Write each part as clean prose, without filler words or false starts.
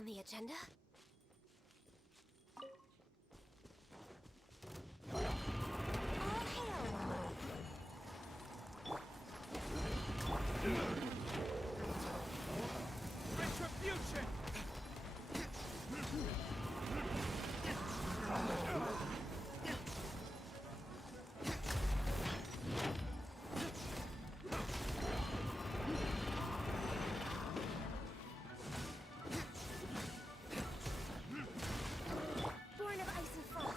on the agenda? All hail! Retribution! Born of ice and frost.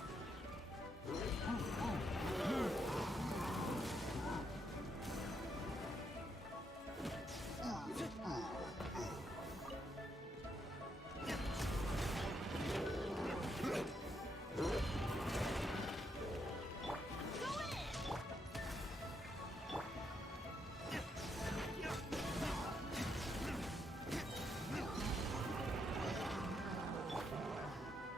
Born of ice and frost.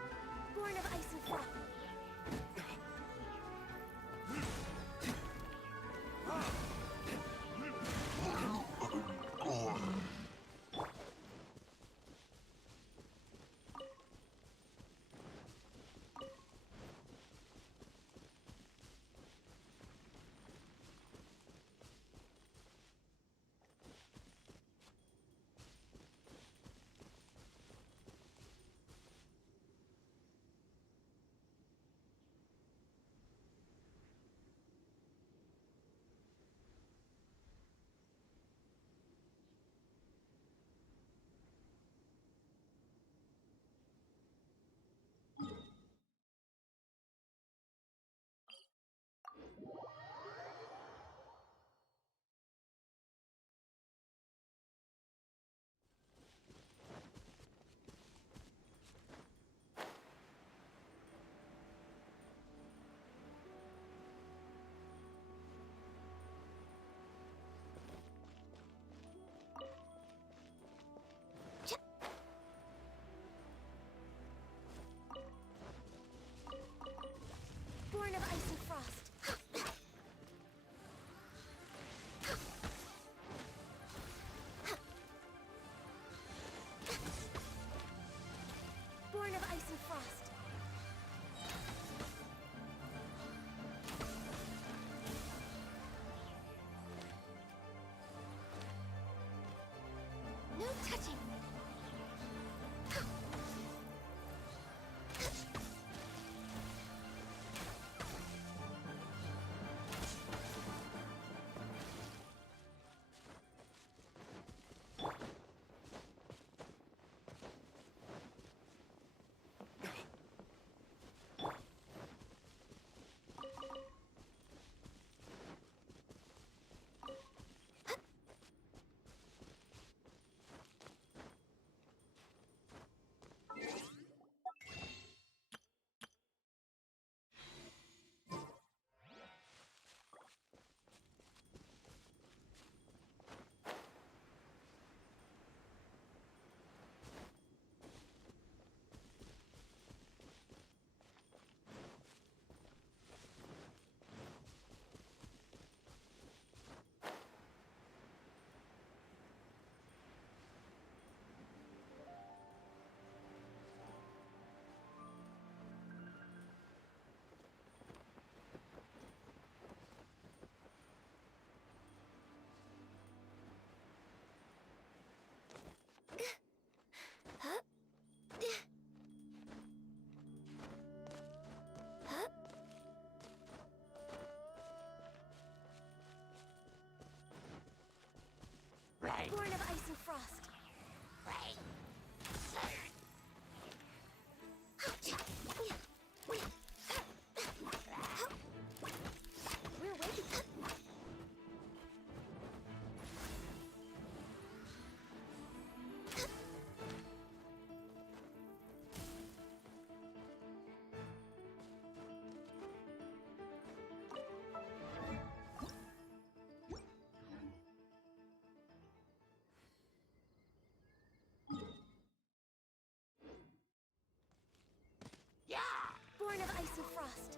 Born of ice and frost. Born of ice and frost. No touching. Huh? Huh? Right. Born of ice and frost. Right. We're waiting. Yeah! Born of ice and frost.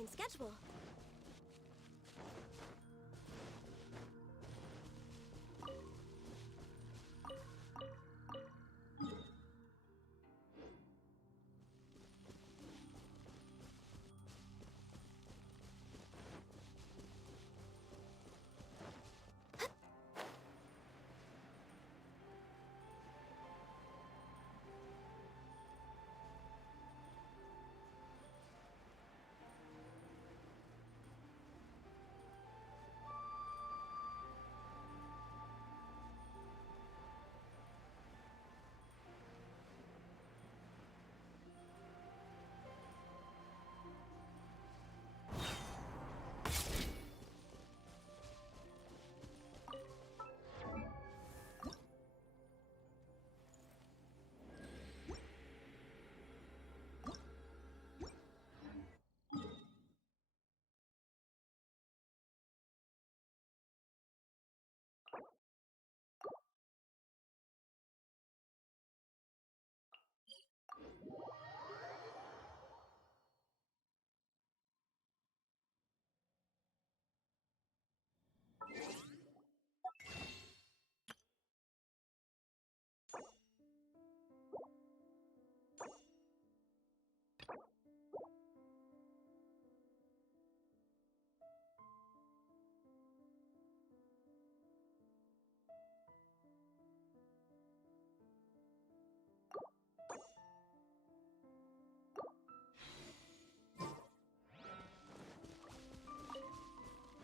behind schedule.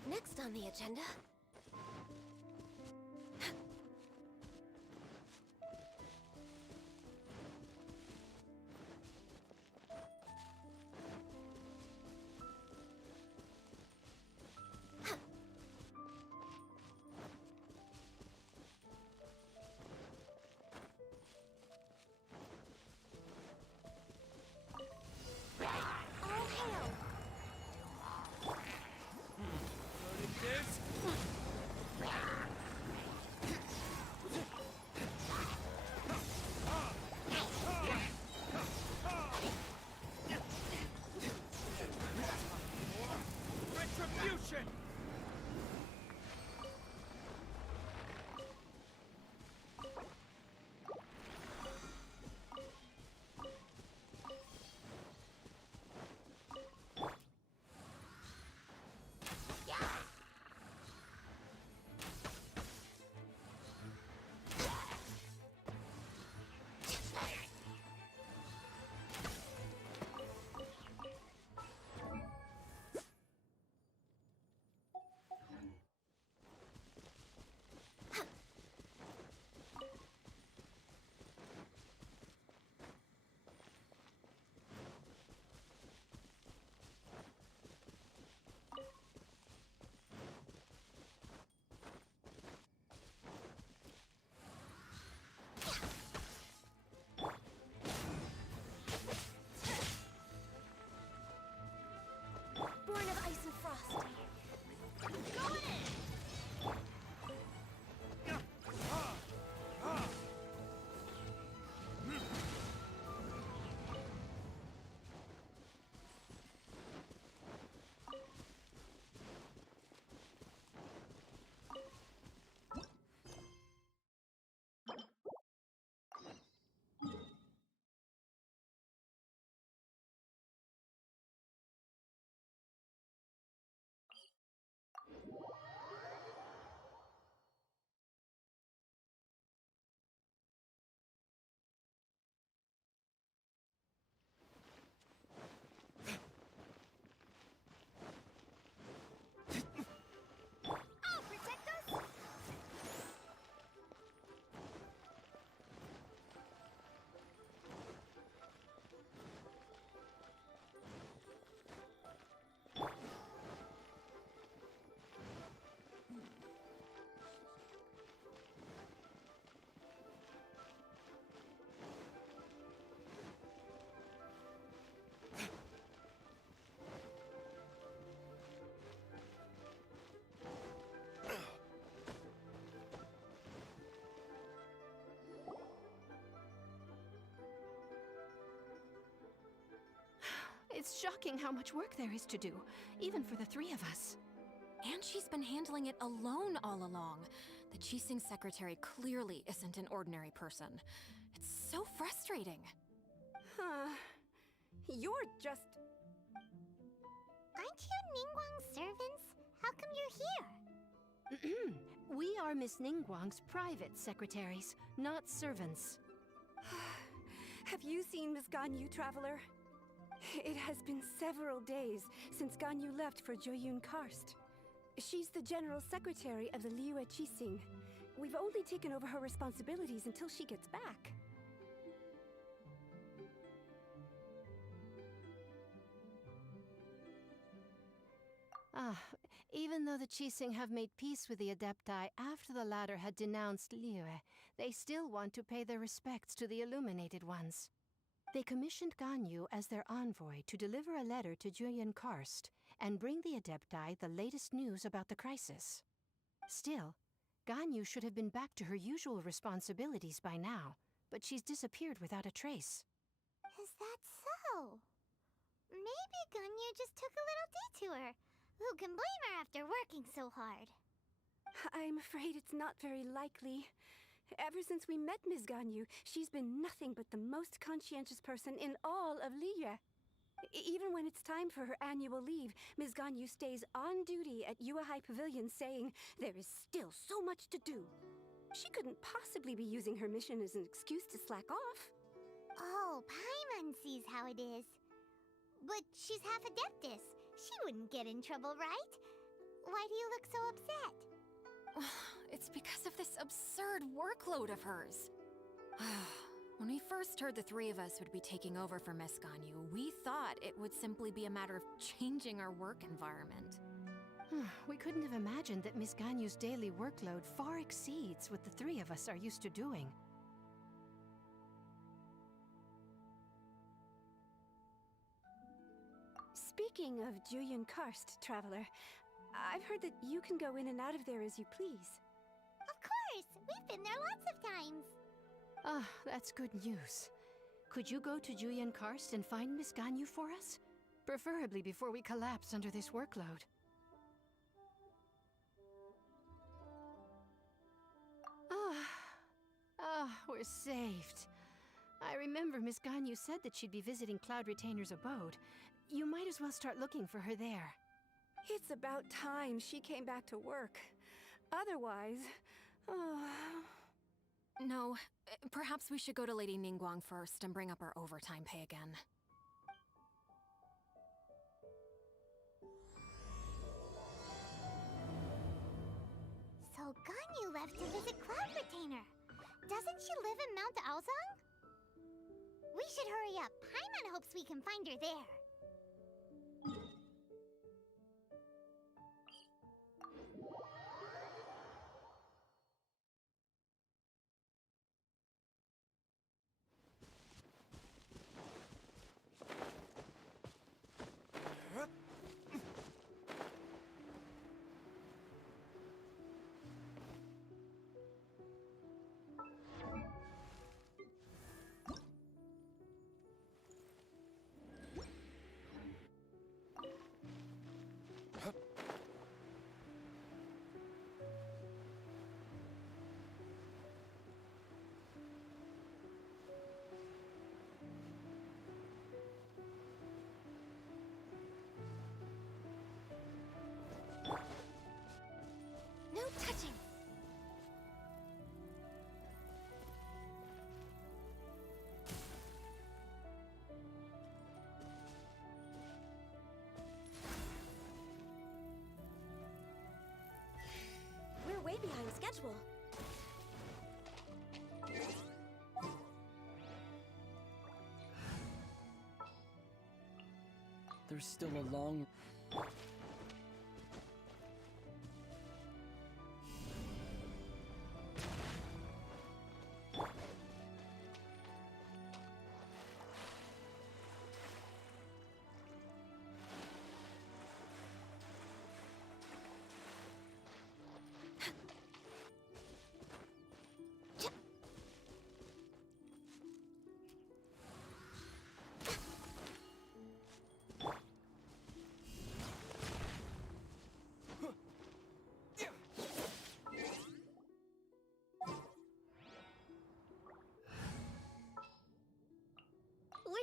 Next on the agenda... All hail! Retribution! It's shocking how much work there is to do, even for the three of us. And she's been handling it alone all along. The Qixing secretary clearly isn't an ordinary person. It's so frustrating. You're just... Aren't you Ningguang's servants? How come you're here? We are Miss Ningguang's private secretaries, not servants. Have you seen Miss Ganyu, Traveler? It has been several days since Ganyu left for Joyun Karst. She's the general secretary of the Liyue Qixing. We've only taken over her responsibilities until she gets back. Even though the Qixing have made peace with the Adepti after the latter had denounced Liyue, they still want to pay their respects to the Illuminated Ones. They commissioned Ganyu as their envoy to deliver a letter to Julian Karst and bring the Adepti the latest news about the crisis. Still, Ganyu should have been back to her usual responsibilities by now, but she's disappeared without a trace. Is that so? Maybe Ganyu just took a little detour. Who can blame her after working so hard? I'm afraid it's not very likely. Ever since we met Ms. Ganyu, she's been nothing but the most conscientious person in all of Liyue. Even when it's time for her annual leave, Ms. Ganyu stays on duty at Yuehai Pavilion saying there is still so much to do. She couldn't possibly be using her mission as an excuse to slack off. Oh, Paimon sees how it is. But she's half Adeptus. She wouldn't get in trouble, right? Why do you look so upset? It's because of this absurd workload of hers. When we first heard the three of us would be taking over for Miss Ganyu, we thought it would simply be a matter of changing our work environment. We couldn't have imagined that Miss Ganyu's daily workload far exceeds what the three of us are used to doing. Speaking of Julian Karst, Traveler, I've heard that you can go in and out of there as you please. Of course! We've been there lots of times. That's good news. Could you go to Julian Karst and find Miss Ganyu for us? Preferably before we collapse under this workload. We're saved. I remember Miss Ganyu said that she'd be visiting Cloud Retainer's abode. You might as well start looking for her there. It's about time she came back to work. Otherwise... No, perhaps we should go to Lady Ningguang first and bring up our overtime pay again. So Ganyu left to visit Cloud Retainer. Doesn't she live in Mount Aozang? We should hurry up. Paimon hopes we can find her there. No touching! We're way behind schedule. There's still a long...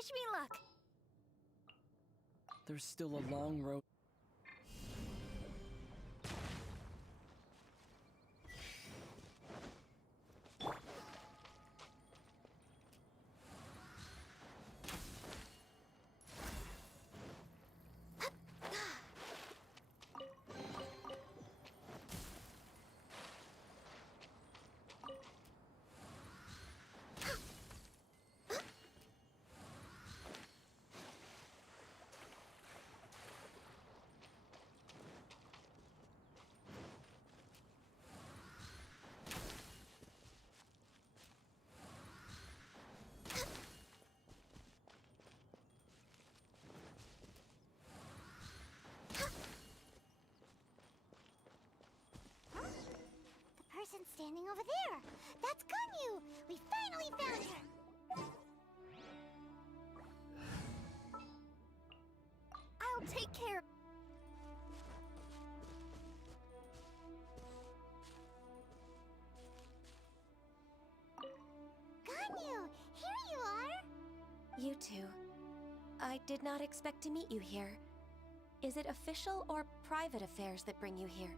Wish me luck. There's still a long road. The person standing over there. That's Ganyu. We finally found her. I'll take care. Ganyu, here you are. You two. I did not expect to meet you here. Is it official or private affairs that bring you here?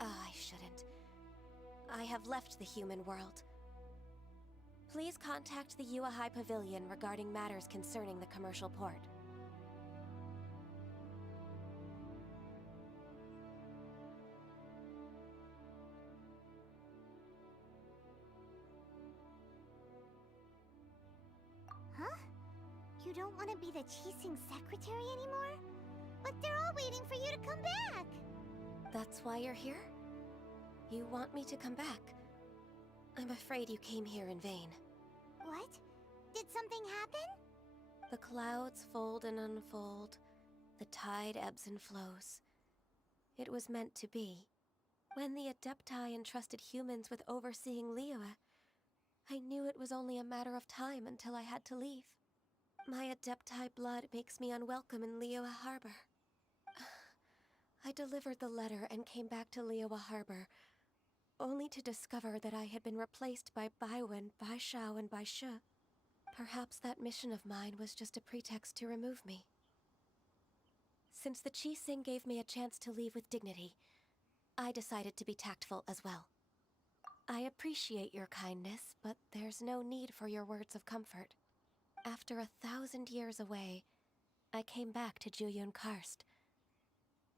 I shouldn't. I have left the human world. Please contact the Yua High Pavilion regarding matters concerning the commercial port. Huh? You don't want to be the Qixing secretary anymore? But they're all waiting for you to come back. That's why you're here? You want me to come back? I'm afraid you came here in vain. What? Did something happen? The clouds fold and unfold. The tide ebbs and flows. It was meant to be. When the Adepti entrusted humans with overseeing Liyue, I knew it was only a matter of time until I had to leave. My Adepti blood makes me unwelcome in Liyue Harbor. I delivered the letter and came back to Liyue Harbor, only to discover that I had been replaced by Baiwen, Baishao, and Baishu. Perhaps that mission of mine was just a pretext to remove me. Since the Qixing gave me a chance to leave with dignity, I decided to be tactful as well. I appreciate your kindness, but there's no need for your words of comfort. After 1,000 years away, I came back to Juyun Karst.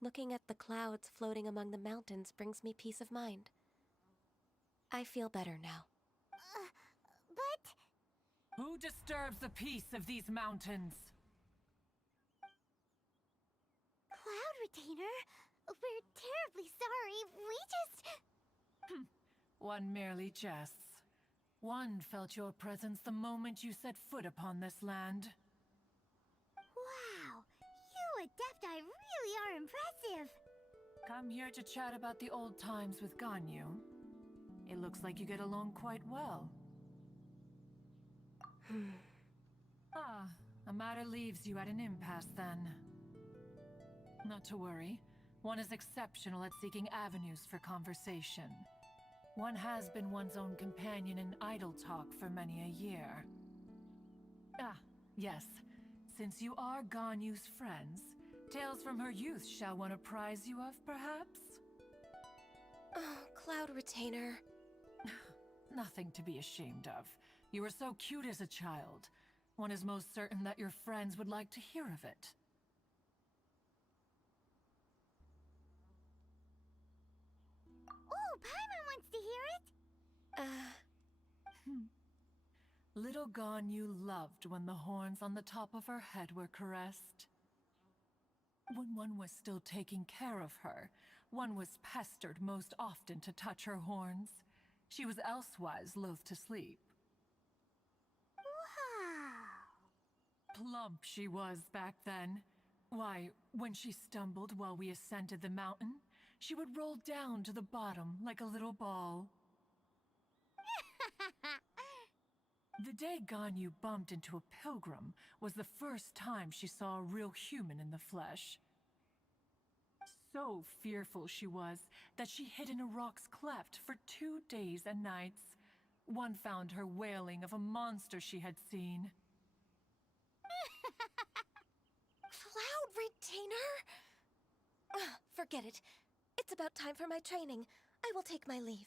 Looking at the clouds floating among the mountains brings me peace of mind. I feel better now. But... Who disturbs the peace of these mountains? Cloud Retainer, we're terribly sorry. We just... One merely jests. One felt your presence the moment you set foot upon this land. Wow, you Adepti really are impressive. Come here to chat about the old times with Ganyu. It looks like you get along quite well. A matter leaves you at an impasse then. Not to worry. One is exceptional at seeking avenues for conversation. One has been one's own companion in idle talk for many a year. Yes. Since you are Ganyu's friends, tales from her youth shall one apprise you of, perhaps? Oh, Cloud Retainer. Nothing to be ashamed of. You were so cute as a child. One is most certain that your friends would like to hear of it. Oh, Paimon wants to hear it. Little Ganyu loved when the horns on the top of her head were caressed. When one was still taking care of her, one was pestered most often to touch her horns. She was elsewise loath to sleep. Wow. Plump she was back then. Why, when she stumbled while we ascended the mountain, she would roll down to the bottom like a little ball. The day Ganyu bumped into a pilgrim was the first time she saw a real human in the flesh. So fearful she was that she hid in a rock's cleft for 2 days and nights. One found her wailing of a monster she had seen. Retainer? Forget it. It's about time for my training. I will take my leave.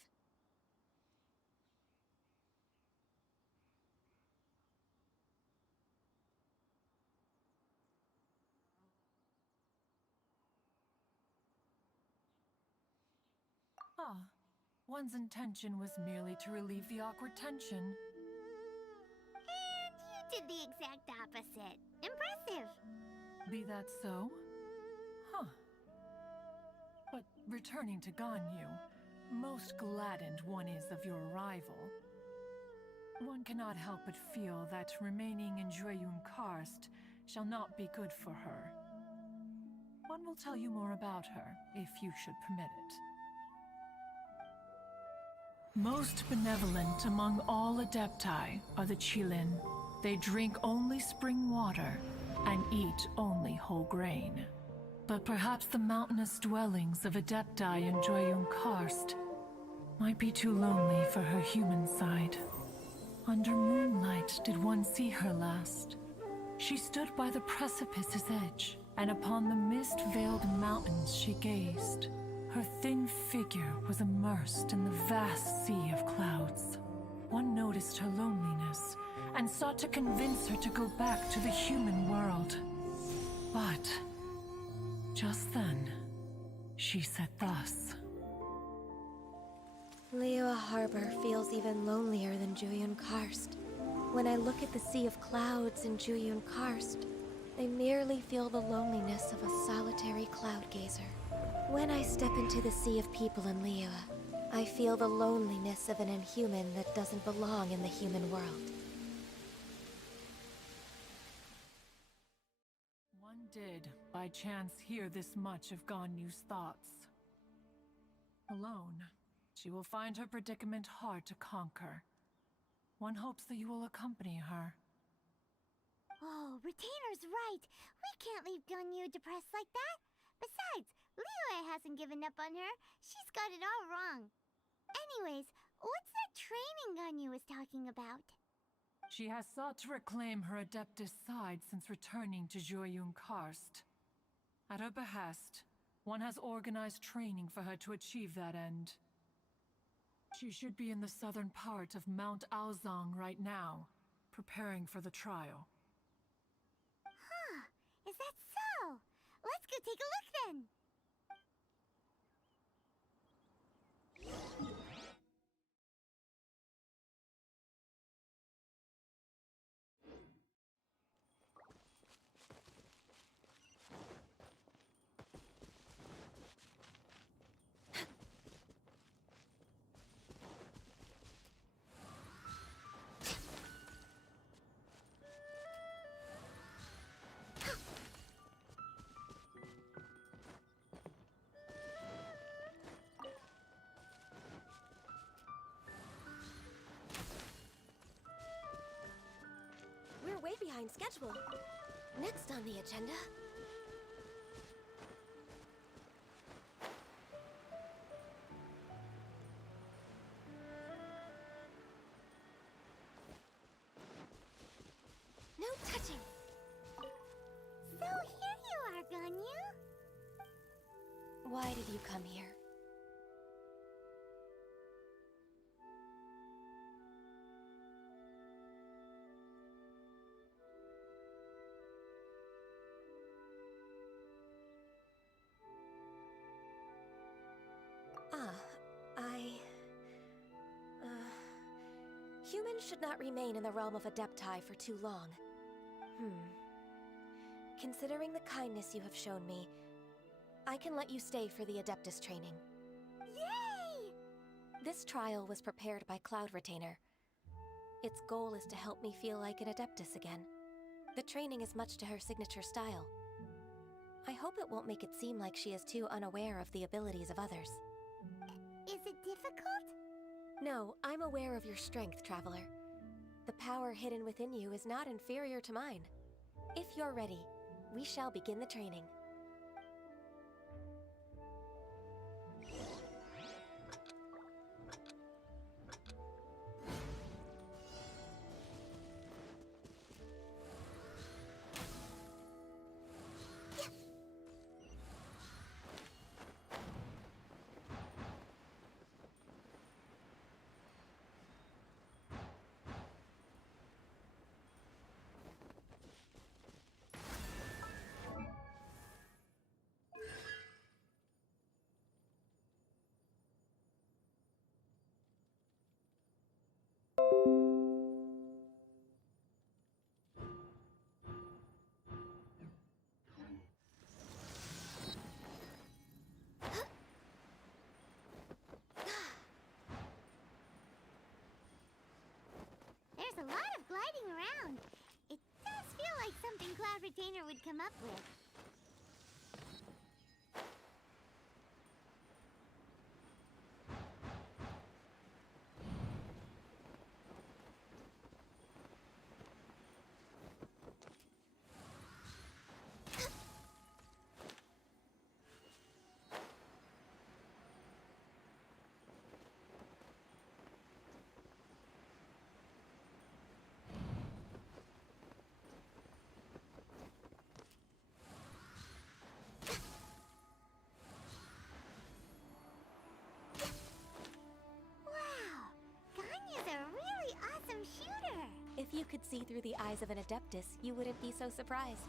Ah, one's intention was merely to relieve the awkward tension. And you did the exact opposite. Impressive. Be that so? Huh. But returning to Ganyu, most gladdened one is of your arrival. One cannot help but feel that remaining in Jueyun Karst shall not be good for her. One will tell you more about her, if you should permit it. Most benevolent among all Adepti are the Qilin. They drink only spring water and eat only whole grain. But perhaps the mountainous dwellings of Adepti in Jueyun Karst might be too lonely for her human side. Under moonlight did one see her last. She stood by the precipice's edge, and upon the mist-veiled mountains she gazed. Her thin figure was immersed in the vast sea of clouds. One noticed her loneliness, and sought to convince her to go back to the human world. But just then, she said thus. Liyue Harbor feels even lonelier than Jueyun Karst. When I look at the sea of clouds in Jueyun Karst, I merely feel the loneliness of a solitary cloud gazer. When I step into the sea of people in Liyue, I feel the loneliness of an inhuman that doesn't belong in the human world. One did, by chance, hear this much of Ganyu's thoughts. Alone, she will find her predicament hard to conquer. One hopes that you will accompany her. Oh, Retainer's right. We can't leave Ganyu depressed like that. Besides, Liyue hasn't given up on her. She's got it all wrong. Anyways, what's that training Ganyu was talking about? She has sought to reclaim her Adeptus side since returning to Jueyun Karst. At her behest, one has organized training for her to achieve that end. She should be in the southern part of Mount Aozang right now, preparing for the trial. Huh, is that so? Let's go take a look then. We're way behind schedule. Next on the agenda... No touching! So here you are, Ganyu. Why did you come here? Humans should not remain in the realm of Adepti for too long. Considering the kindness you have shown me, I can let you stay for the Adeptus training. Yay! This trial was prepared by Cloud Retainer. Its goal is to help me feel like an Adeptus again. The training is much to her signature style. I hope it won't make it seem like she is too unaware of the abilities of others. Is it difficult? No, I'm aware of your strength, Traveler. The power hidden within you is not inferior to mine. If you're ready, we shall begin the training. Cloud Retainer would come up with. If you could see through the eyes of an Adeptus, you wouldn't be so surprised.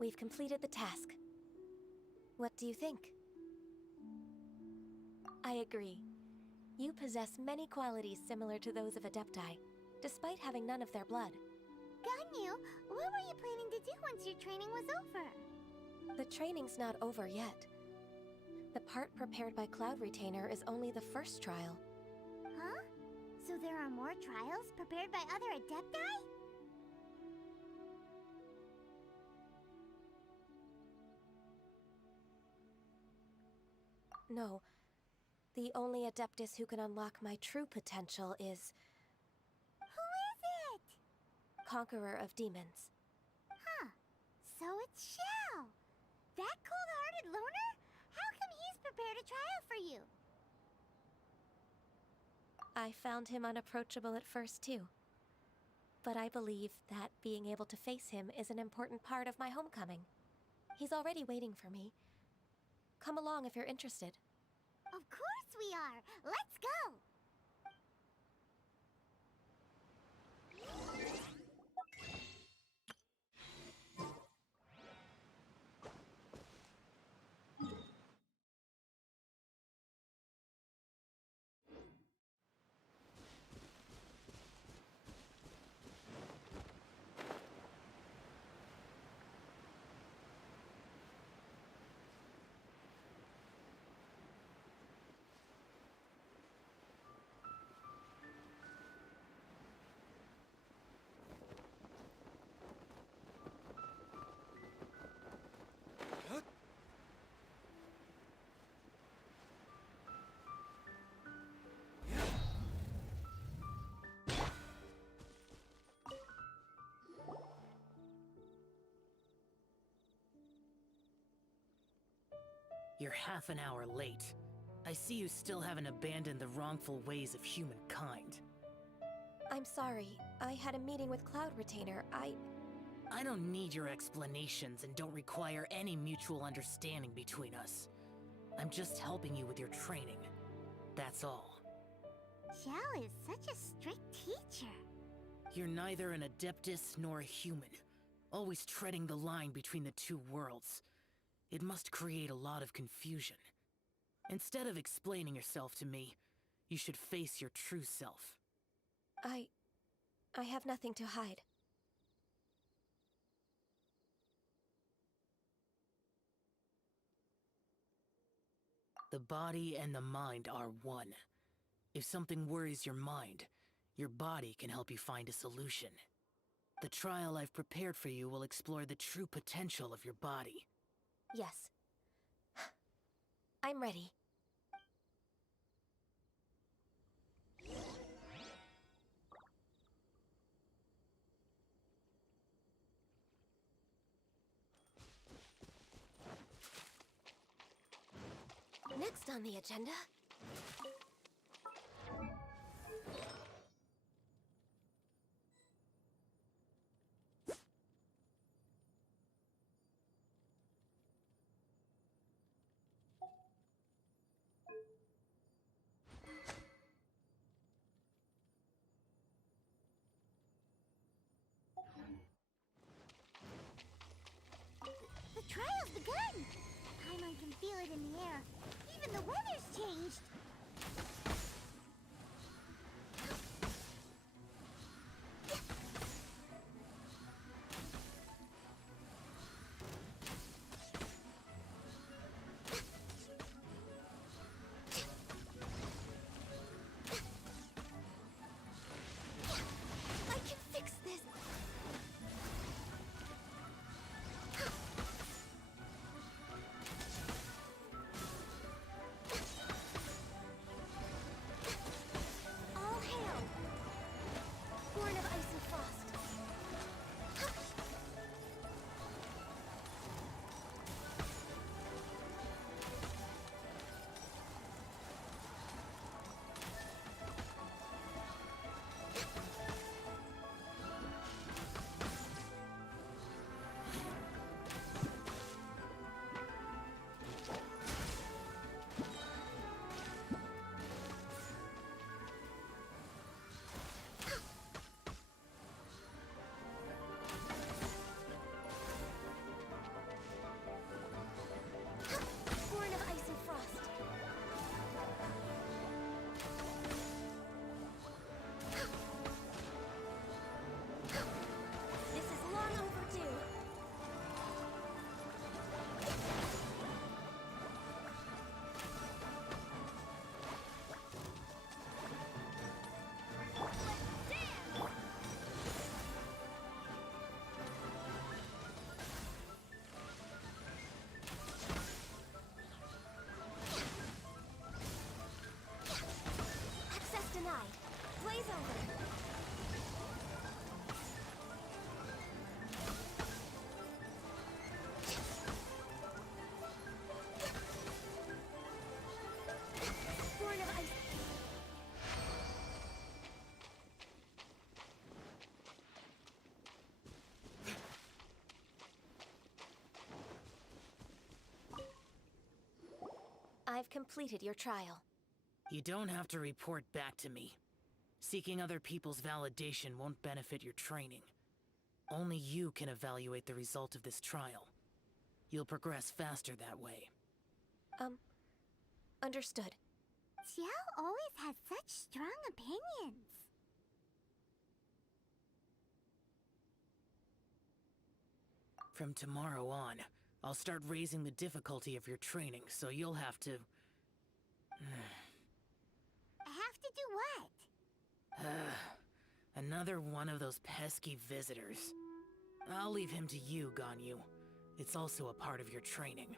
We've completed the task. What do you think? I agree. You possess many qualities similar to those of Adepti, despite having none of their blood. Ganyu, what were you planning to do once your training was over? The training's not over yet. The part prepared by Cloud Retainer is only the first trial. Huh? So there are more trials prepared by other Adepti? No. The only Adeptus who can unlock my true potential is... Who is it? Conqueror of Demons. Huh. So it's Xiao. That cold-hearted loner? How come he's prepared a trial for you? I found him unapproachable at first, too. But I believe that being able to face him is an important part of my homecoming. He's already waiting for me. Come along if you're interested. Of course we are! Let's go! You're half an hour late. I see you still haven't abandoned the wrongful ways of humankind. I'm sorry. I had a meeting with Cloud Retainer. I don't need your explanations and don't require any mutual understanding between us. I'm just helping you with your training. That's all. Xiao is such a strict teacher. You're neither an Adeptus nor a human, always treading the line between the two worlds. It must create a lot of confusion. Instead of explaining yourself to me, you should face your true self. I have nothing to hide. The body and the mind are one. If something worries your mind, your body can help you find a solution. The trial I've prepared for you will explore the true potential of your body. Yes. I'm ready. Next on the agenda... The trial's begun! Paimon can feel it in the air. Even the weather's changed. I can fix this! All hail! Born of ice and frost. Born of ice and frost. This is long overdue. Access denied. Blaze over. Born of ice. I've completed your trial. You don't have to report back to me. Seeking other people's validation won't benefit your training. Only you can evaluate the result of this trial. You'll progress faster that way. Understood. Xiao always has such strong opinions. From tomorrow on, I'll start raising the difficulty of your training, so you'll have to... I have to do what? Another one of those pesky visitors. I'll leave him to you, Ganyu. It's also a part of your training.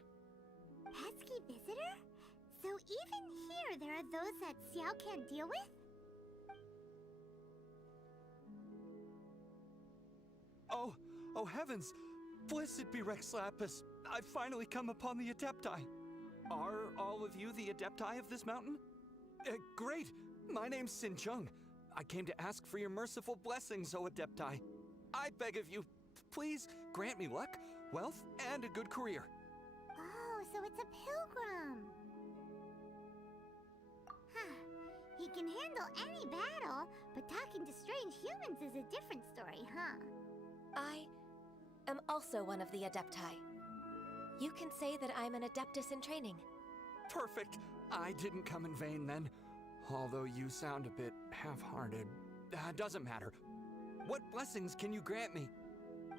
Pesky visitor? So even here there are those that Xiao can't deal with? Oh heavens! Blessed be Rex Lapis! I've finally come upon the Adepti! Are all of you the Adepti of this mountain? Great! My name's Sin Chung. I came to ask for your merciful blessings, O Adepti. I beg of you, please grant me luck, wealth, and a good career. Oh, so it's a pilgrim. Huh. He can handle any battle, but talking to strange humans is a different story, huh? I am also one of the Adepti. You can say that I'm an Adeptus in training. Perfect! I didn't come in vain then. Although you sound a bit half-hearted. Doesn't matter. What blessings can you grant me?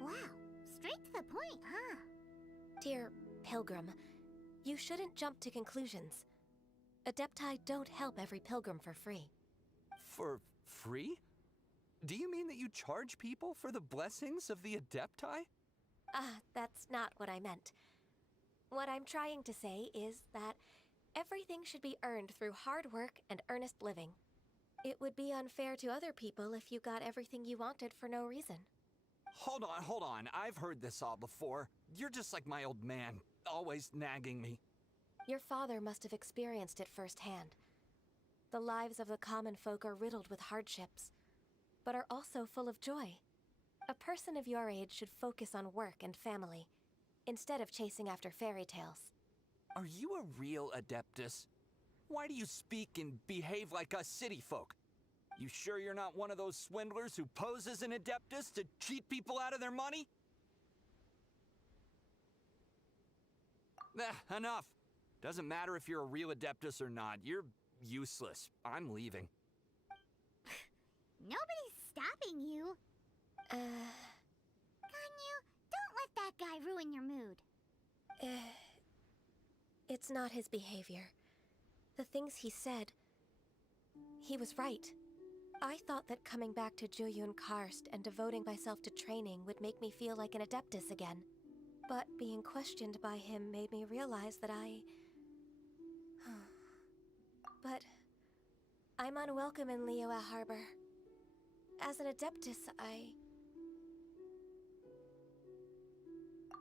Wow, straight to the point, huh? Dear Pilgrim, you shouldn't jump to conclusions. Adepti don't help every pilgrim for free. For free? Do you mean that you charge people for the blessings of the Adepti? That's not what I meant. What I'm trying to say is that everything should be earned through hard work and earnest living. It would be unfair to other people if you got everything you wanted for no reason. Hold on. I've heard this all before. You're just like my old man, always nagging me. Your father must have experienced it firsthand. The lives of the common folk are riddled with hardships, but are also full of joy. A person of your age should focus on work and family, instead of chasing after fairy tales. Are you a real Adeptus? Why do you speak and behave like us city folk? You sure you're not one of those swindlers who pose as an Adeptus to cheat people out of their money? Enough. Doesn't matter if you're a real Adeptus or not. You're useless. I'm leaving. Nobody's stopping you. Ganyu, don't let that guy ruin your mood. It's not his behavior. The things he said, he was right. I thought that coming back to Jueyun Karst and devoting myself to training would make me feel like an Adeptus again. But being questioned by him made me realize that But I'm unwelcome in Liyue Harbor. As an Adeptus,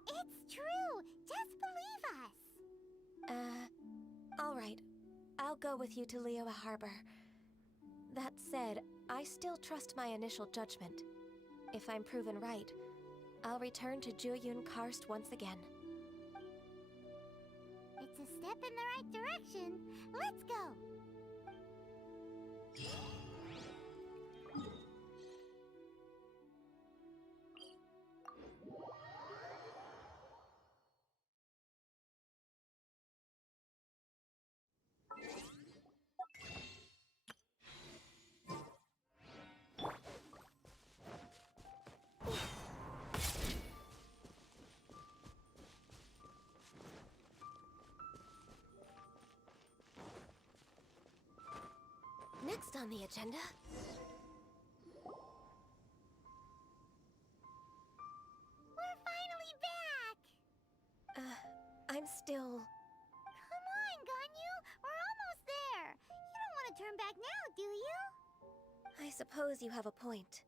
It's true. Just believe us. All right. I'll go with you to Liyue Harbor. That said, I still trust my initial judgment. If I'm proven right, I'll return to Jueyun Karst once again. It's a step in the right direction. Let's go. Next on the agenda... We're finally back! I'm still... Come on, Ganyu! We're almost there! You don't want to turn back now, do you? I suppose you have a point.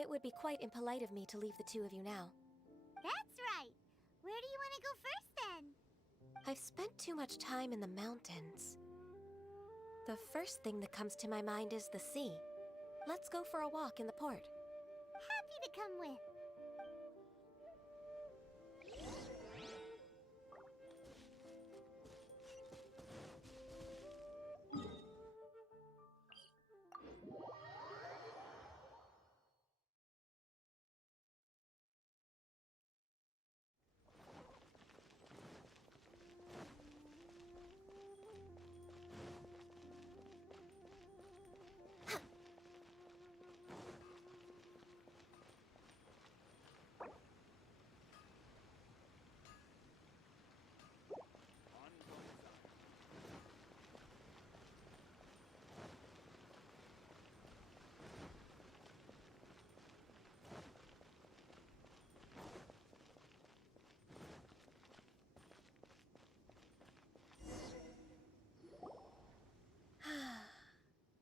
It would be quite impolite of me to leave the two of you now. That's right! Where do you want to go first, then? I've spent too much time in the mountains. The first thing that comes to my mind is the sea. Let's go for a walk in the port. Happy to come with.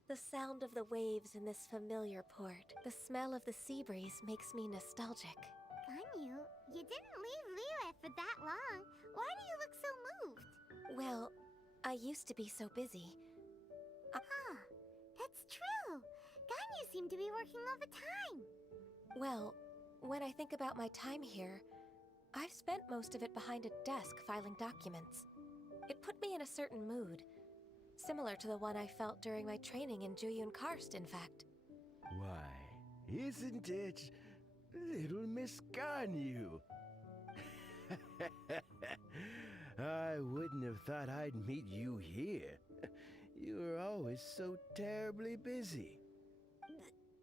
The sound of the waves in this familiar port, the smell of the sea breeze makes me nostalgic. Ganyu, you didn't leave Liyue for that long. Why do you look so moved? Well, I used to be so busy. Huh, that's true. Ganyu seemed to be working all the time. Well, when I think about my time here, I've spent most of it behind a desk filing documents. It put me in a certain mood. Similar to the one I felt during my training in Jueyun Karst, in fact. Why, isn't it little Miss Ganyu? I wouldn't have thought I'd meet you here. You were always so terribly busy.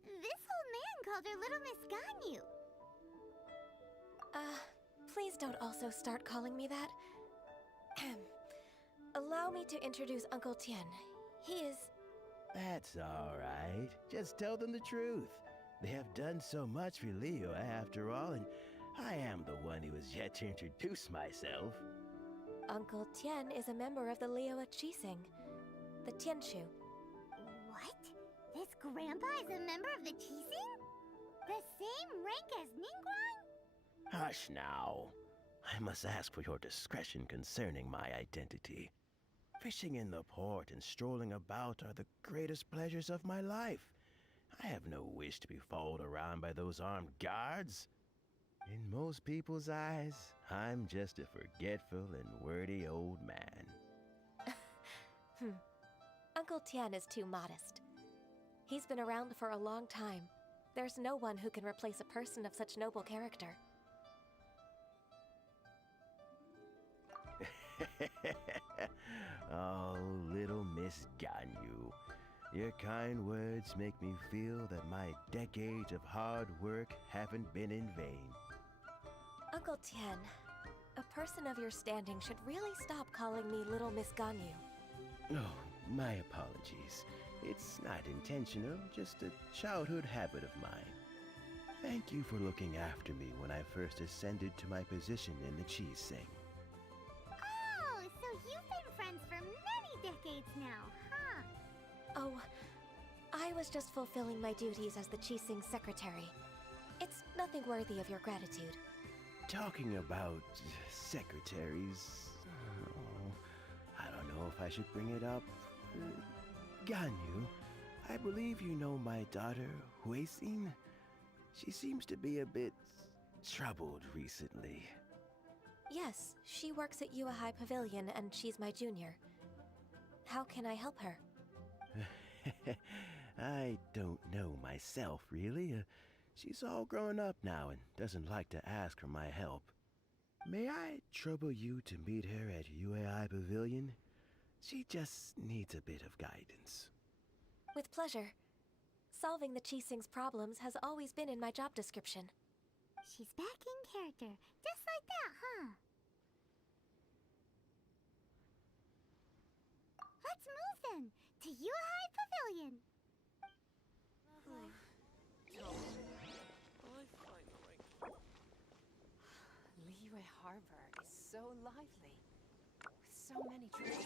This old man called her Little Miss Ganyu. Please don't also start calling me that. Allow me to introduce Uncle Tien. He is... That's all right. Just tell them the truth. They have done so much for Liyue after all, and I am the one who has yet to introduce myself. Uncle Tien is a member of the Liyue Qixing, the Tianshu. What? This grandpa is a member of the Qixing? The same rank as Ningguang? Hush now. I must ask for your discretion concerning my identity. Fishing in the port and strolling about are the greatest pleasures of my life. I have no wish to be followed around by those armed guards. In most people's eyes, I'm just a forgetful and wordy old man. Uncle Tian is too modest. He's been around for a long time. There's no one who can replace a person of such noble character. Oh, little Miss Ganyu. Your kind words make me feel that my decades of hard work haven't been in vain. Uncle Tian, a person of your standing should really stop calling me Little Miss Ganyu. Oh, my apologies. It's not intentional, just a childhood habit of mine. Thank you for looking after me when I first ascended to my position in the cheese sing. Oh, so you've been friends for many decades now, huh? Oh, I was just fulfilling my duties as the Qixing secretary. It's nothing worthy of your gratitude. Talking about secretaries... Oh, I don't know if I should bring it up. Ganyu, I believe you know my daughter, Huixin. She seems to be a bit troubled recently. Yes, she works at Yua High Pavilion and she's my junior. How can I help her? I don't know myself, really. She's all grown up now and doesn't like to ask for my help. May I trouble you to meet her at UAI Pavilion? She just needs a bit of guidance. With pleasure. Solving the Qixing's problems has always been in my job description. She's back in character, just like that, huh? Let's move then, to Yuhai Pavilion. Liyue Harbor is so lively, with so many treasures.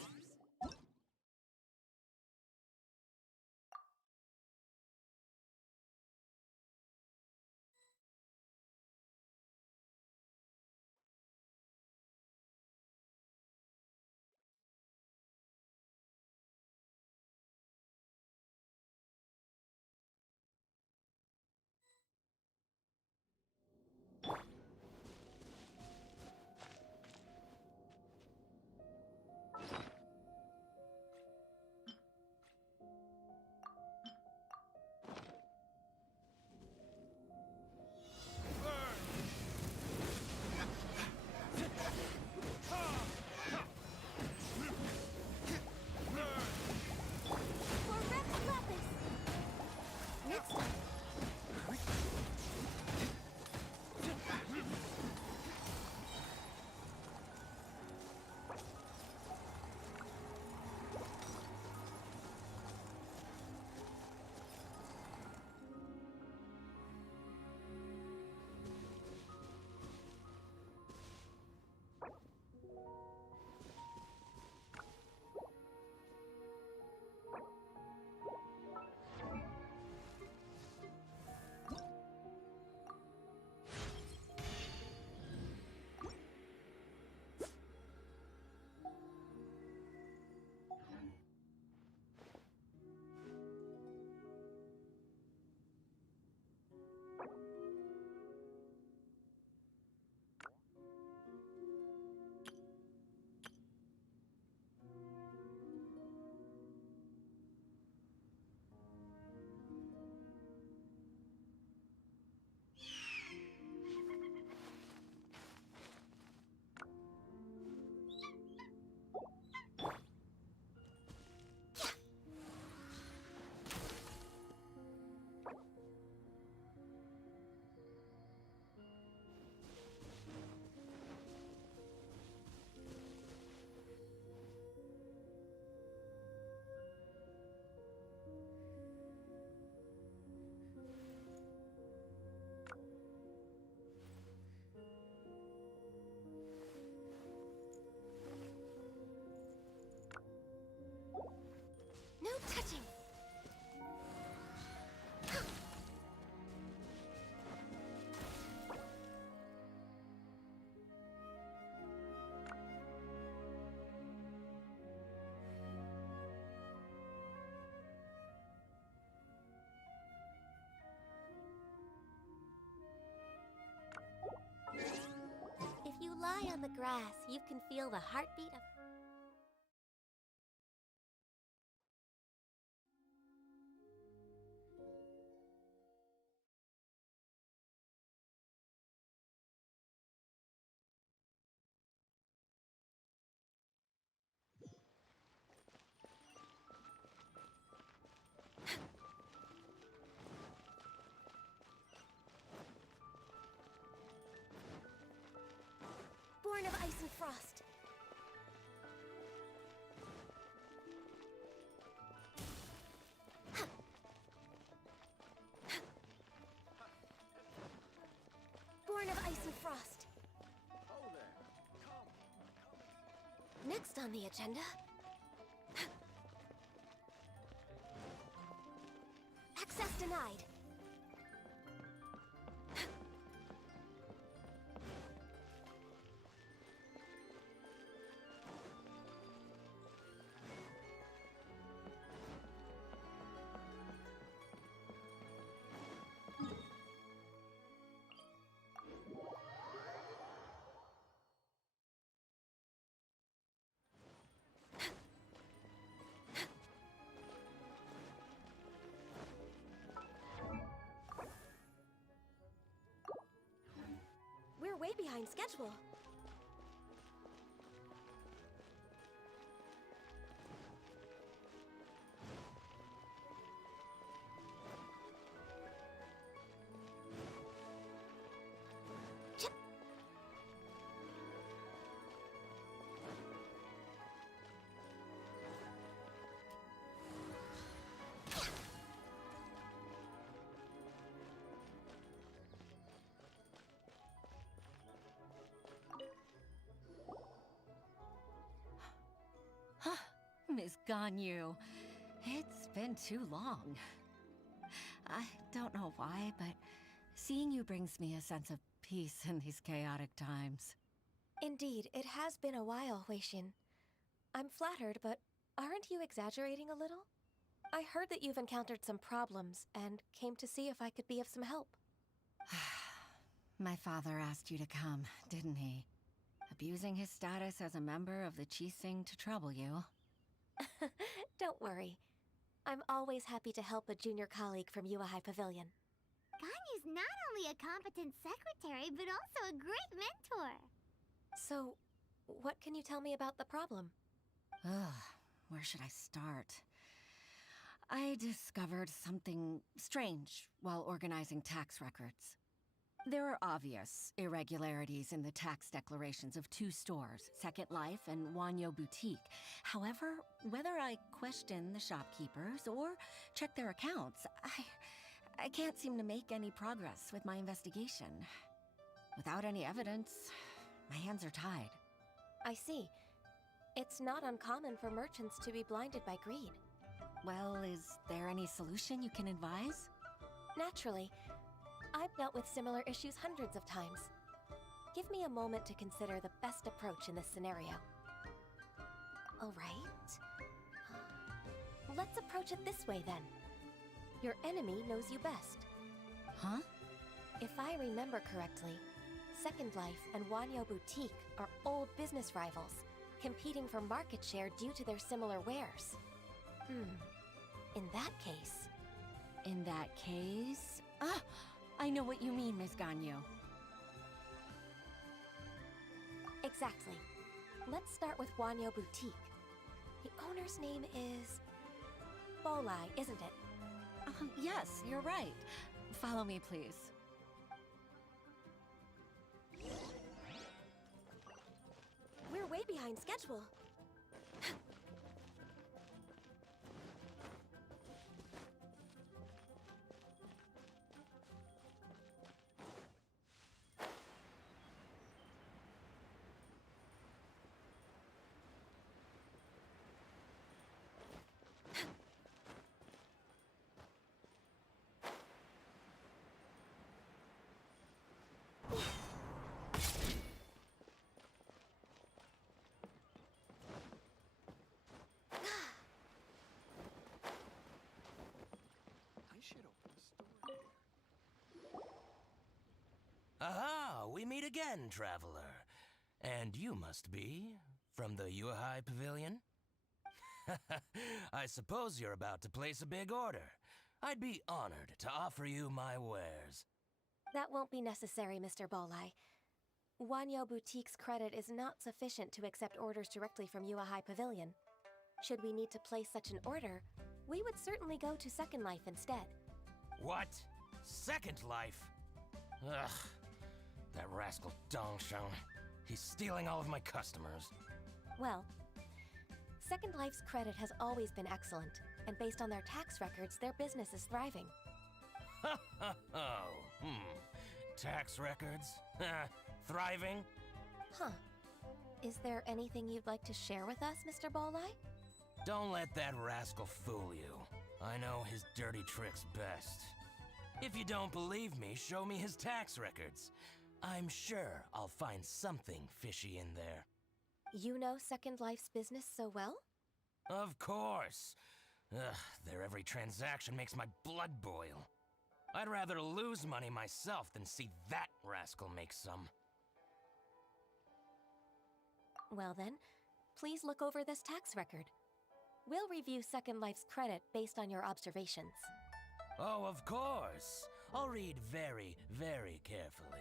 lie on the grass, you can feel the heartbeat of... Born of ice and frost. Born of ice and frost. Next on the agenda... Access denied. We're way behind schedule. Miss Ganyu, it's been too long. I don't know why, but seeing you brings me a sense of peace in these chaotic times. Indeed, it has been a while, Weishin. I'm flattered, but aren't you exaggerating a little? I heard that you've encountered some problems and came to see if I could be of some help. My father asked you to come, didn't he? Abusing his status as a member of the Qixing to trouble you. Don't worry. I'm always happy to help a junior colleague from Yuehai Pavilion. Ganyu's not only a competent secretary, but also a great mentor. So, what can you tell me about the problem? Ugh, where should I start? I discovered something strange while organizing tax records. There are obvious irregularities in the tax declarations of two stores, Second Life and Wanyo Boutique. However, whether I question the shopkeepers or check their accounts, I can't seem to make any progress with my investigation. Without any evidence, my hands are tied. I see. It's not uncommon for merchants to be blinded by greed. Well, is there any solution you can advise? Naturally. I've dealt with similar issues hundreds of times. Give me a moment to consider the best approach in this scenario. All right. Let's approach it this way, then. Your enemy knows you best. Huh? If I remember correctly, Second Life and Wanyo Boutique are old business rivals, competing for market share due to their similar wares. In that case... In that case... Ah! I know what you mean, Miss Ganyu. Exactly. Let's start with Wanyo Boutique. The owner's name is... Bolai, isn't it? Yes, you're right. Follow me, please. We're way behind schedule. Aha! We meet again, traveler. And you must be from the Yuehai Pavilion? I suppose you're about to place a big order. I'd be honored to offer you my wares. That won't be necessary, Mr. Bolai. Wanyo Boutique's credit is not sufficient to accept orders directly from Yuehai Pavilion. Should we need to place such an order, we would certainly go to Second Life instead. What? Second Life? Ugh. That rascal Dongsheng. He's stealing all of my customers. Well, Second Life's credit has always been excellent, and based on their tax records, their business is thriving. Tax records? Thriving? Huh. Is there anything you'd like to share with us, Mr. Bolai? Don't let that rascal fool you. I know his dirty tricks best. If you don't believe me, show me his tax records. I'm sure I'll find something fishy in there. You know Second Life's business so well? Of course. Ugh, their every transaction makes my blood boil. I'd rather lose money myself than see that rascal make some. Well then, please look over this tax record. We'll review Second Life's credit based on your observations. Oh, of course. I'll read very, very carefully.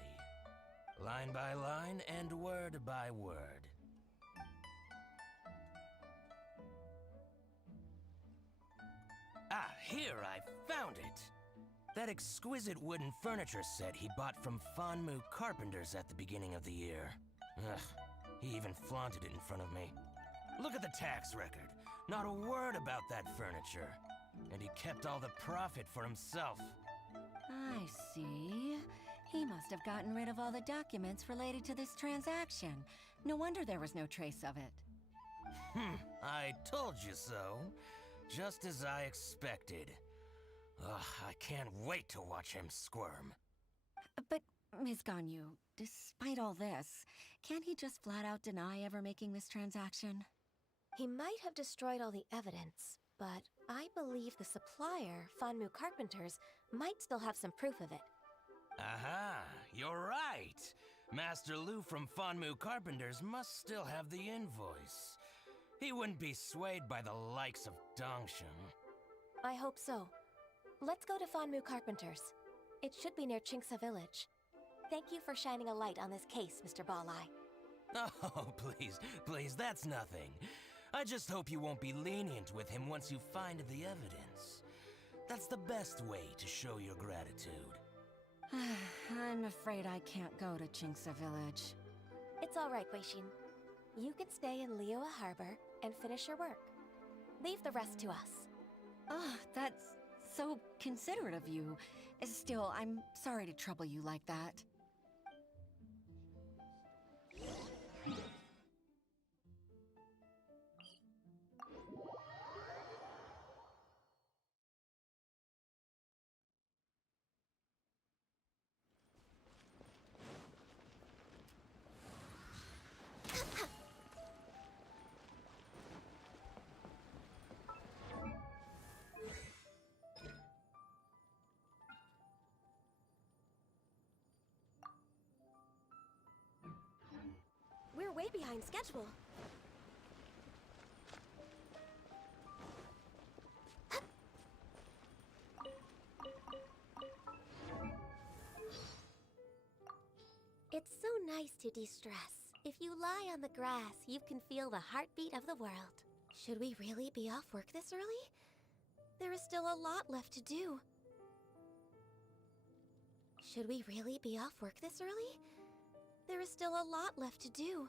Line by line and word by word. Ah, here, I found it. That exquisite wooden furniture set he bought from Fanmu Carpenters at the beginning of the year. Ugh, he even flaunted it in front of me. Look at the tax record. Not a word about that furniture. And he kept all the profit for himself. I see. He must have gotten rid of all the documents related to this transaction. No wonder there was no trace of it. I told you so. Just as I expected. Ugh, I can't wait to watch him squirm. But, Ms. Ganyu, despite all this, can't he just flat out deny ever making this transaction? He might have destroyed all the evidence, but I believe the supplier, Fanmu Carpenters, might still have some proof of it. Aha, you're right. Master Lu from Fanmu Carpenters must still have the invoice. He wouldn't be swayed by the likes of Dongsheng. I hope so. Let's go to Fanmu Carpenters. It should be near Qingce Village. Thank you for shining a light on this case, Mr. Balai. Oh, please, that's nothing. I just hope you won't be lenient with him once you find the evidence. That's the best way to show your gratitude. I'm afraid I can't go to Qingce Village. It's all right, Weixin. You can stay in Liyue Harbor and finish your work. Leave the rest to us. Oh, that's so considerate of you. Still, I'm sorry to trouble you like that. We're way behind schedule. It's so nice to de-stress. If you lie on the grass, you can feel the heartbeat of the world. Should we really be off work this early? There is still a lot left to do. Should we really be off work this early? There is still a lot left to do.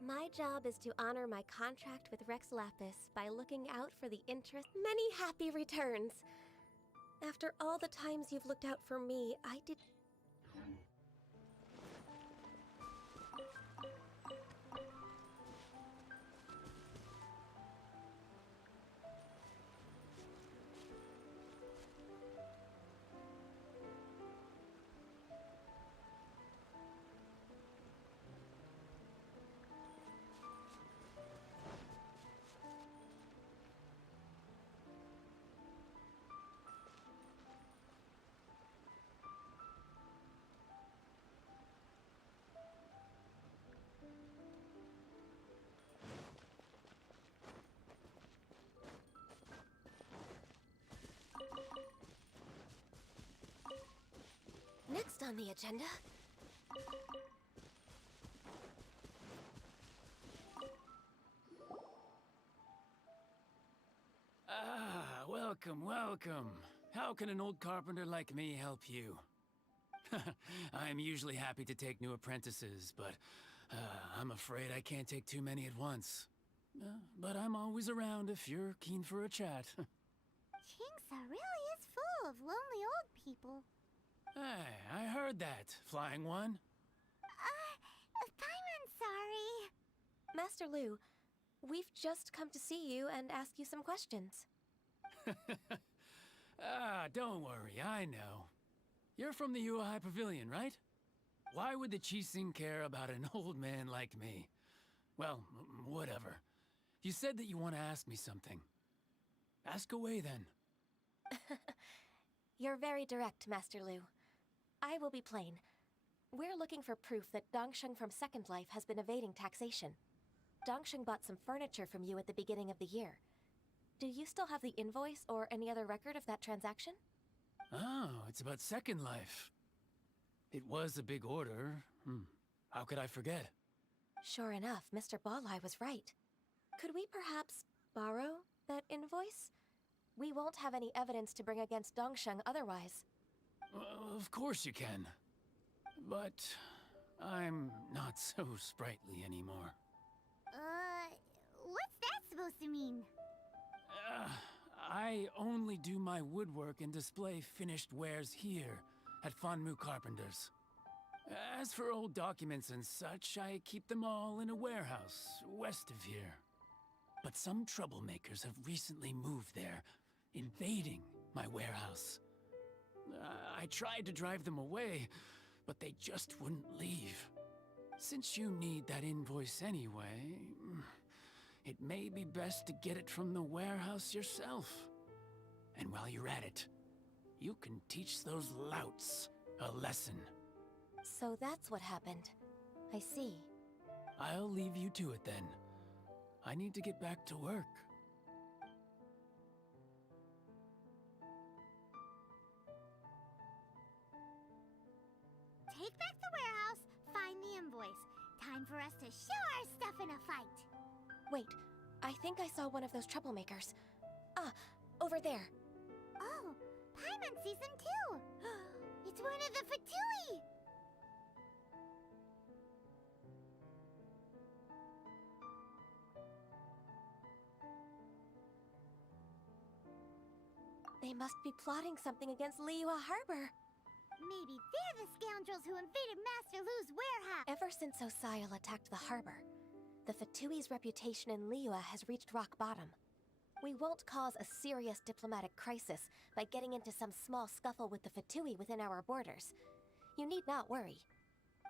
My job is to honor my contract with Rex Lapis by looking out for the interest. Many happy returns. After all the times you've looked out for me, I did. on the agenda? Ah, welcome, welcome. How can an old carpenter like me help you? I'm usually happy to take new apprentices, but I'm afraid I can't take too many at once. But I'm always around if you're keen for a chat. Kingsa really is full of lonely old people. Hey, I heard that, Flying One. Paimon's sorry. Master Lu, we've just come to see you and ask you some questions. Don't worry, I know. You're from the Yuehai Pavilion, right? Why would the Qixing care about an old man like me? Well, whatever. You said that you want to ask me something. Ask away, then. You're very direct, Master Lu. I will be plain. We're looking for proof that Dongsheng from Second Life has been evading taxation. Dongsheng bought some furniture from you at the beginning of the year. Do you still have the invoice or any other record of that transaction? Oh, it's about Second Life. It was a big order. How could I forget? Sure enough, Mr. Balai was right. Could we perhaps borrow that invoice? We won't have any evidence to bring against Dongsheng otherwise. Of course you can. But I'm not so sprightly anymore. What's that supposed to mean? I only do my woodwork and display finished wares here at Fanmu Carpenters. As for old documents and such, I keep them all in a warehouse west of here. But some troublemakers have recently moved there, invading my warehouse. I tried to drive them away, but they just wouldn't leave. Since you need that invoice anyway, it may be best to get it from the warehouse yourself. And while you're at it, you can teach those louts a lesson. So that's what happened. I see. I'll leave you to it then. I need to get back to work. Take back the warehouse, find the invoice. Time for us to show our stuff in a fight. Wait, I think I saw one of those troublemakers. Ah, over there. Oh, Paimon sees them too. It's one of the Fatui. They must be plotting something against Liyue Harbor. Maybe they're the scoundrels who invaded Master Lu's warehouse. Ever since Osial attacked the harbor, the Fatui's reputation in Liyue has reached rock bottom. We won't cause a serious diplomatic crisis by getting into some small scuffle with the Fatui within our borders. You need not worry.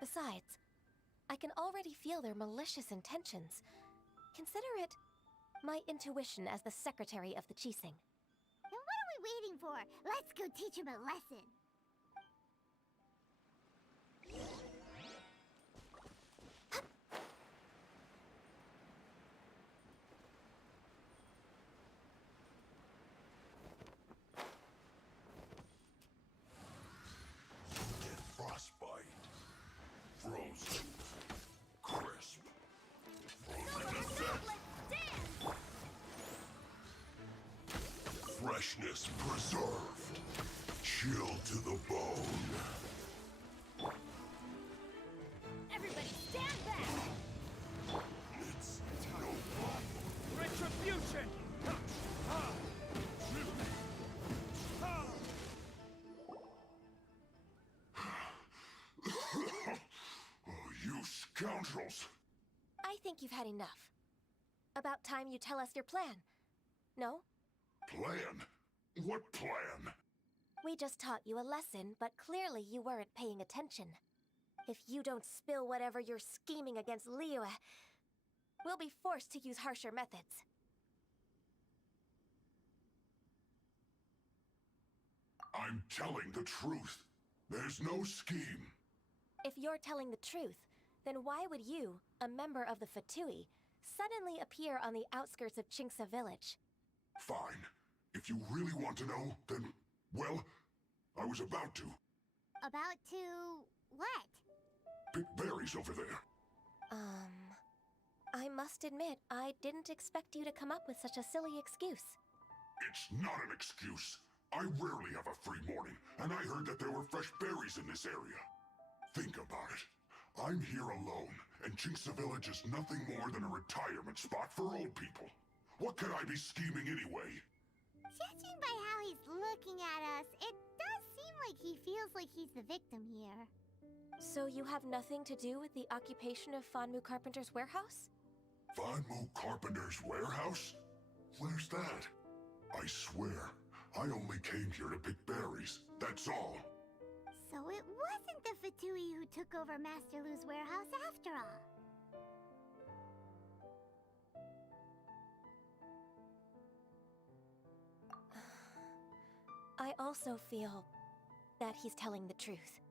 Besides, I can already feel their malicious intentions. Consider it my intuition as the secretary of the Qixing. Then what are we waiting for? Let's go teach him a lesson. Frostbite. Frozen. Crisp. Frozen effect. Freshness preserved. Chill to the bone. Everybody stand back! It's no problem. Retribution! Oh, you scoundrels! I think you've had enough. About time you tell us your plan. No? Plan? What plan? We just taught you a lesson, but clearly you weren't paying attention. If you don't spill whatever you're scheming against Liyue, we'll be forced to use harsher methods. I'm telling the truth. There's no scheme. If you're telling the truth, then why would you, a member of the Fatui, suddenly appear on the outskirts of Qingsa village? Fine. If you really want to know, then, well, I was about to. About to... what? Pick berries over there. I must admit, I didn't expect you to come up with such a silly excuse. It's not an excuse. I rarely have a free morning, and I heard that there were fresh berries in this area. Think about it. I'm here alone, and Chinxa Village is nothing more than a retirement spot for old people. What could I be scheming anyway? Judging by how he's looking at us, it does seem like he feels like he's the victim here. So you have nothing to do with the occupation of Fanmu Carpenter's warehouse? Fanmu Carpenter's warehouse? Where's that? I swear, I only came here to pick berries, that's all. So it wasn't the Fatui who took over Master Lu's warehouse after all. I also feel that he's telling the truth.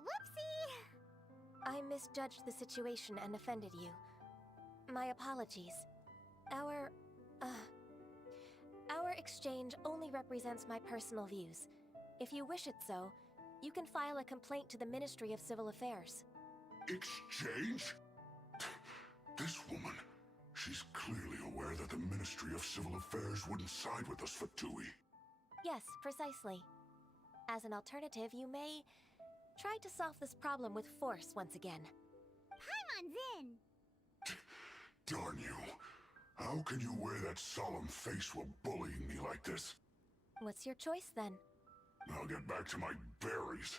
Whoopsie! I misjudged the situation and offended you. My apologies. Our exchange only represents my personal views. If you wish it so, you can file a complaint to the Ministry of Civil Affairs. Exchange? This woman, she's clearly aware that the Ministry of Civil Affairs wouldn't side with us, Fatui. Yes, precisely. As an alternative, you may try to solve this problem with force once again. Paimon's in! Darn you. How can you wear that solemn face while bullying me like this? What's your choice, then? I'll get back to my berries.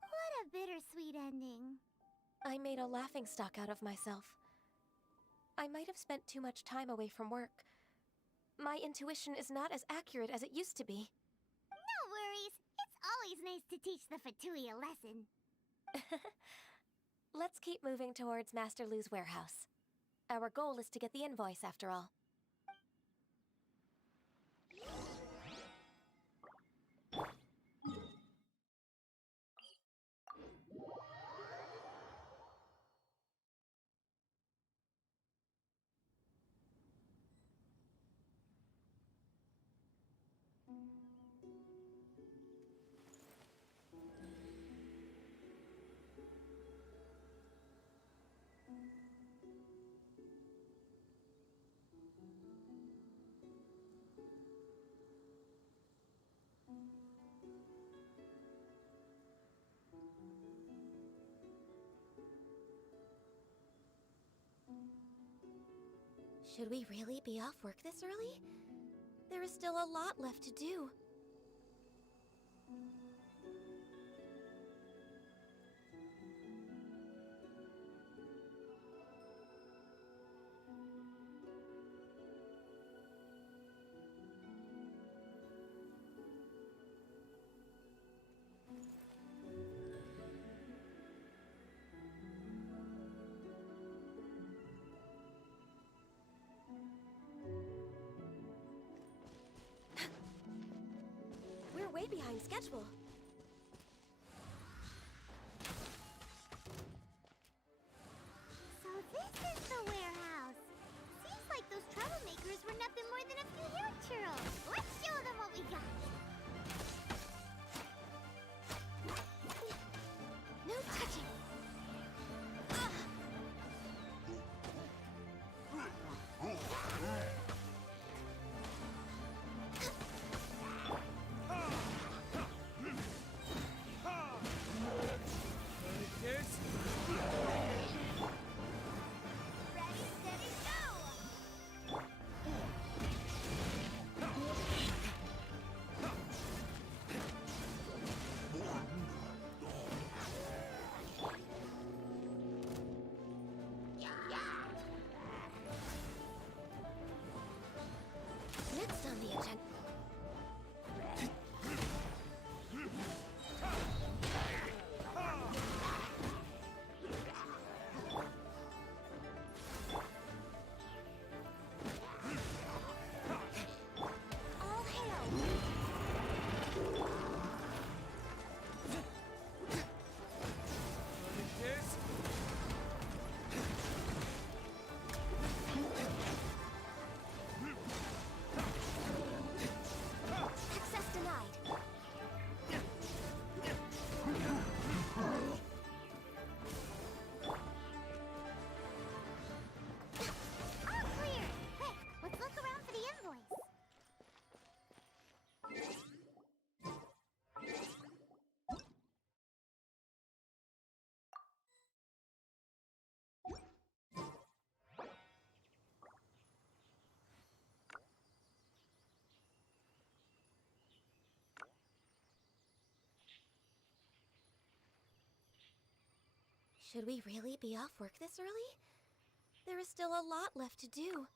What a bittersweet ending. I made a laughingstock out of myself. I might have spent too much time away from work. My intuition is not as accurate as it used to be. No worries. It's always nice to teach the Fatui a lesson. Let's keep moving towards Master Lu's warehouse. Our goal is to get the invoice, after all. Should we really be off work this early? There is still a lot left to do. We're way behind schedule. So this is the warehouse. Seems like those troublemakers were nothing more than a few hair churros. Let's show them what we got. No touching. Ready, steady, go! Should we really be off work this early? There is still a lot left to do.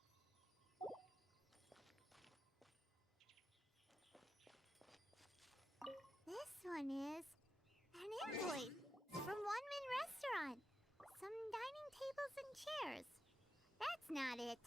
This one is an invoice from One Man Restaurant. Some dining tables and chairs. That's not it.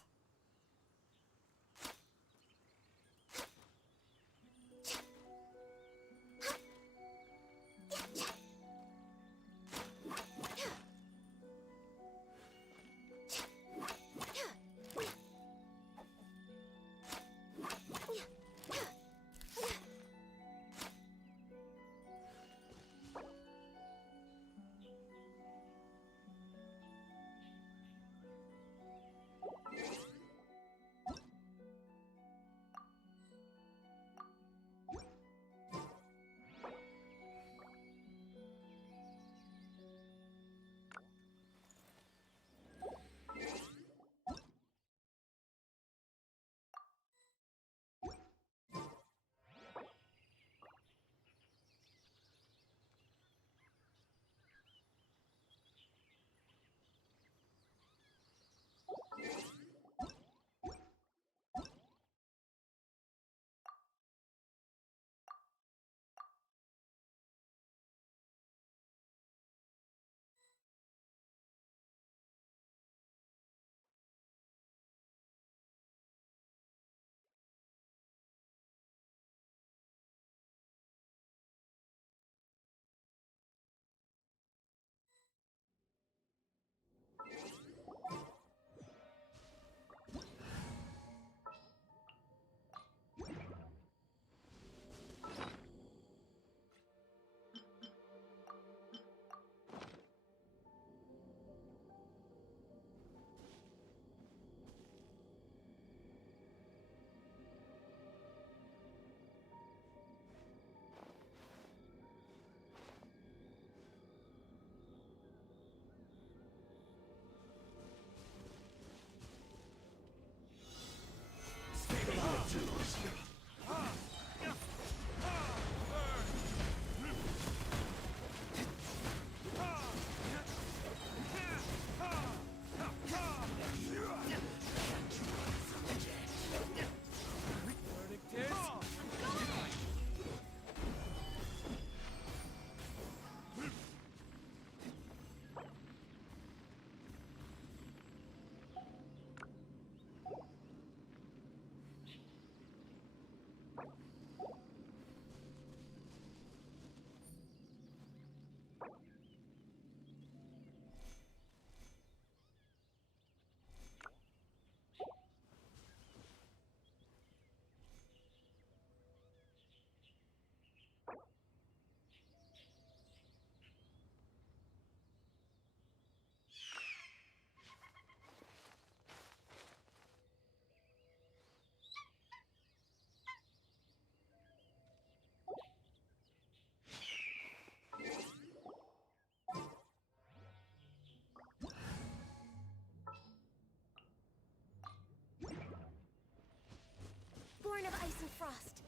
Born of ice and frost.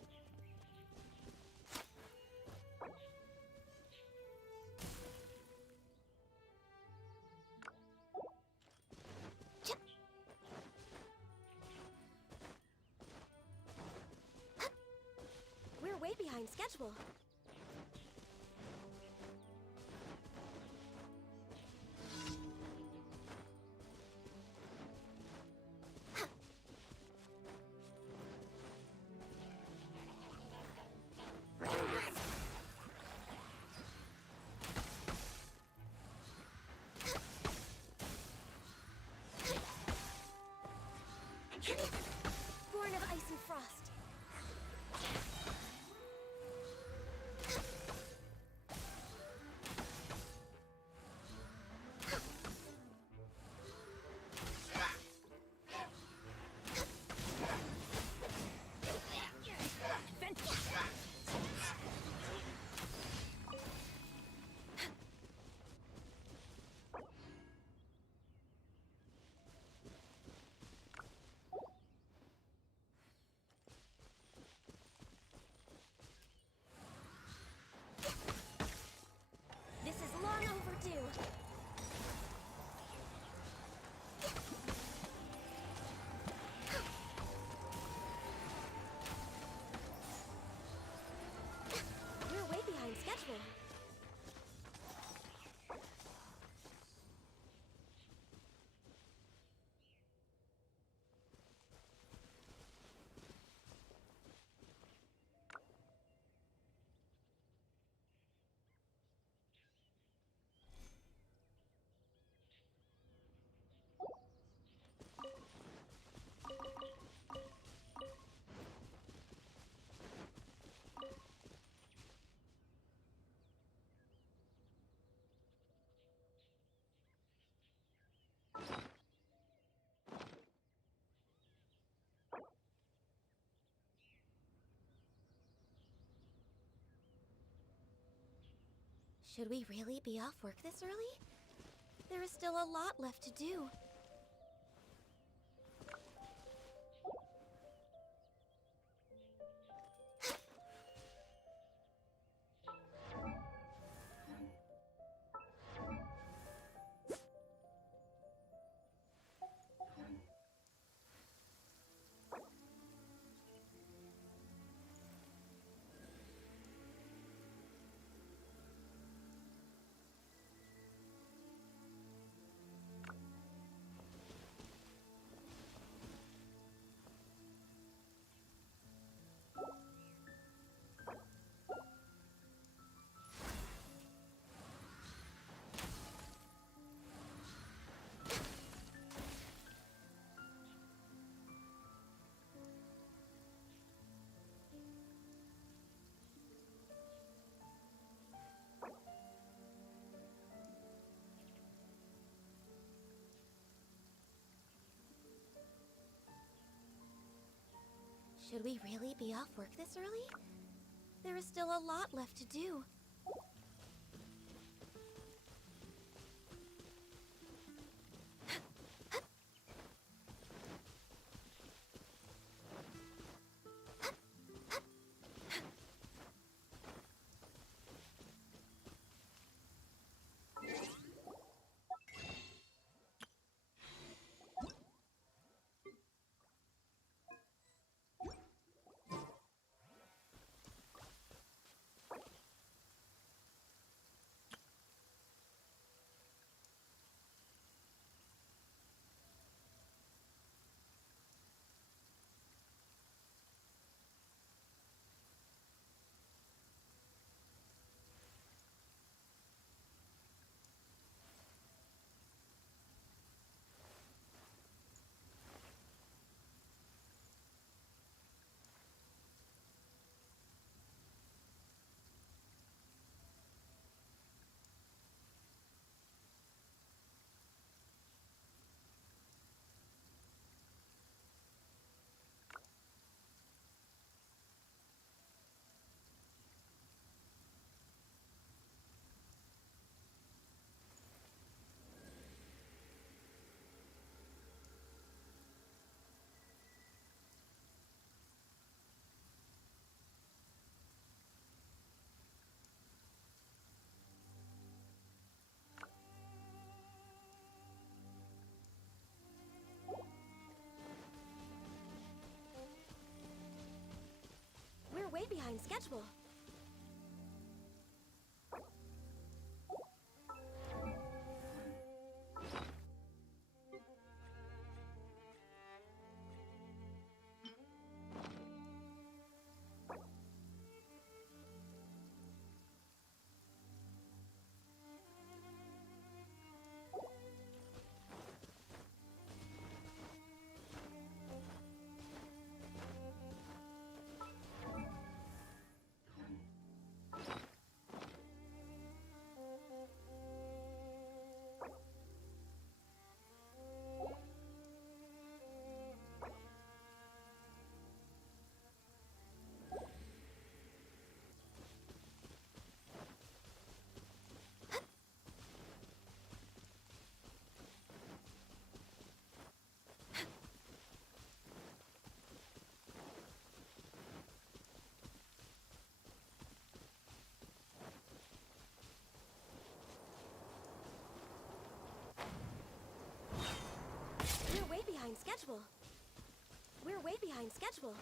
We're way behind schedule. Born of ice and frost. Should we really be off work this early? There is still a lot left to do. Should we really be off work this early? There is still a lot left to do. We're way behind schedule. We're way behind schedule. We're way behind schedule.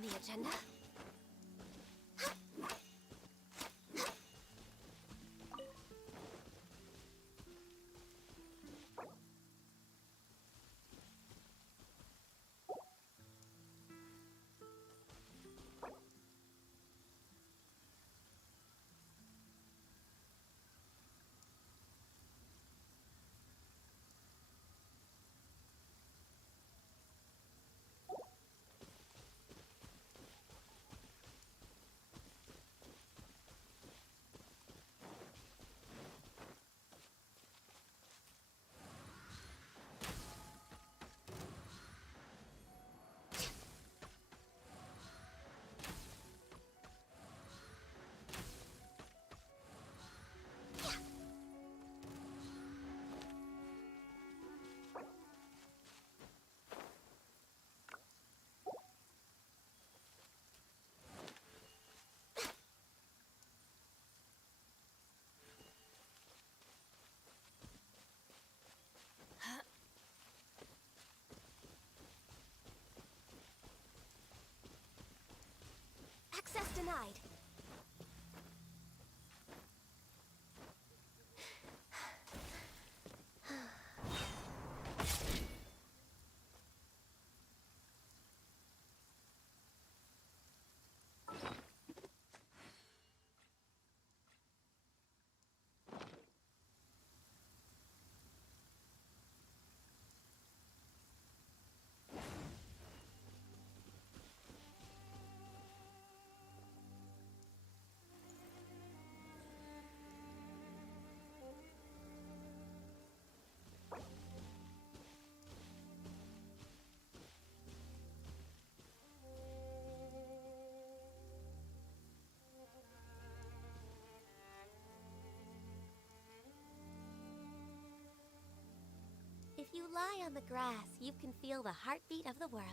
on the agenda. Access denied. If you lie on the grass, you can feel the heartbeat of the world.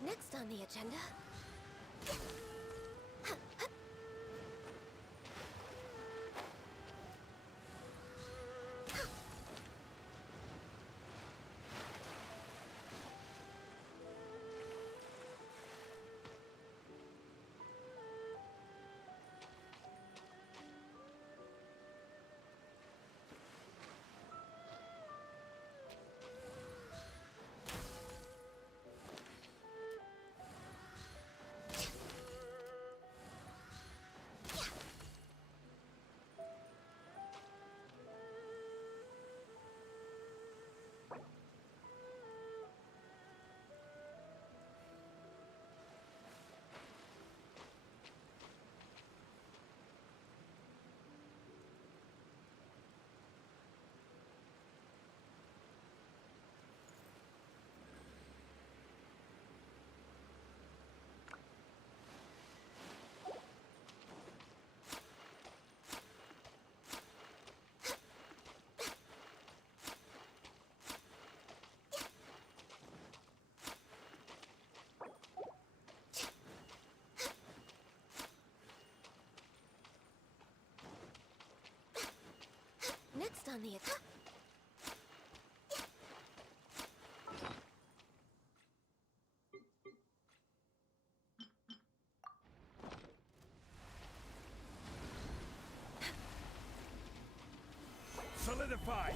Next on the agenda... Next on the agenda... Solidify!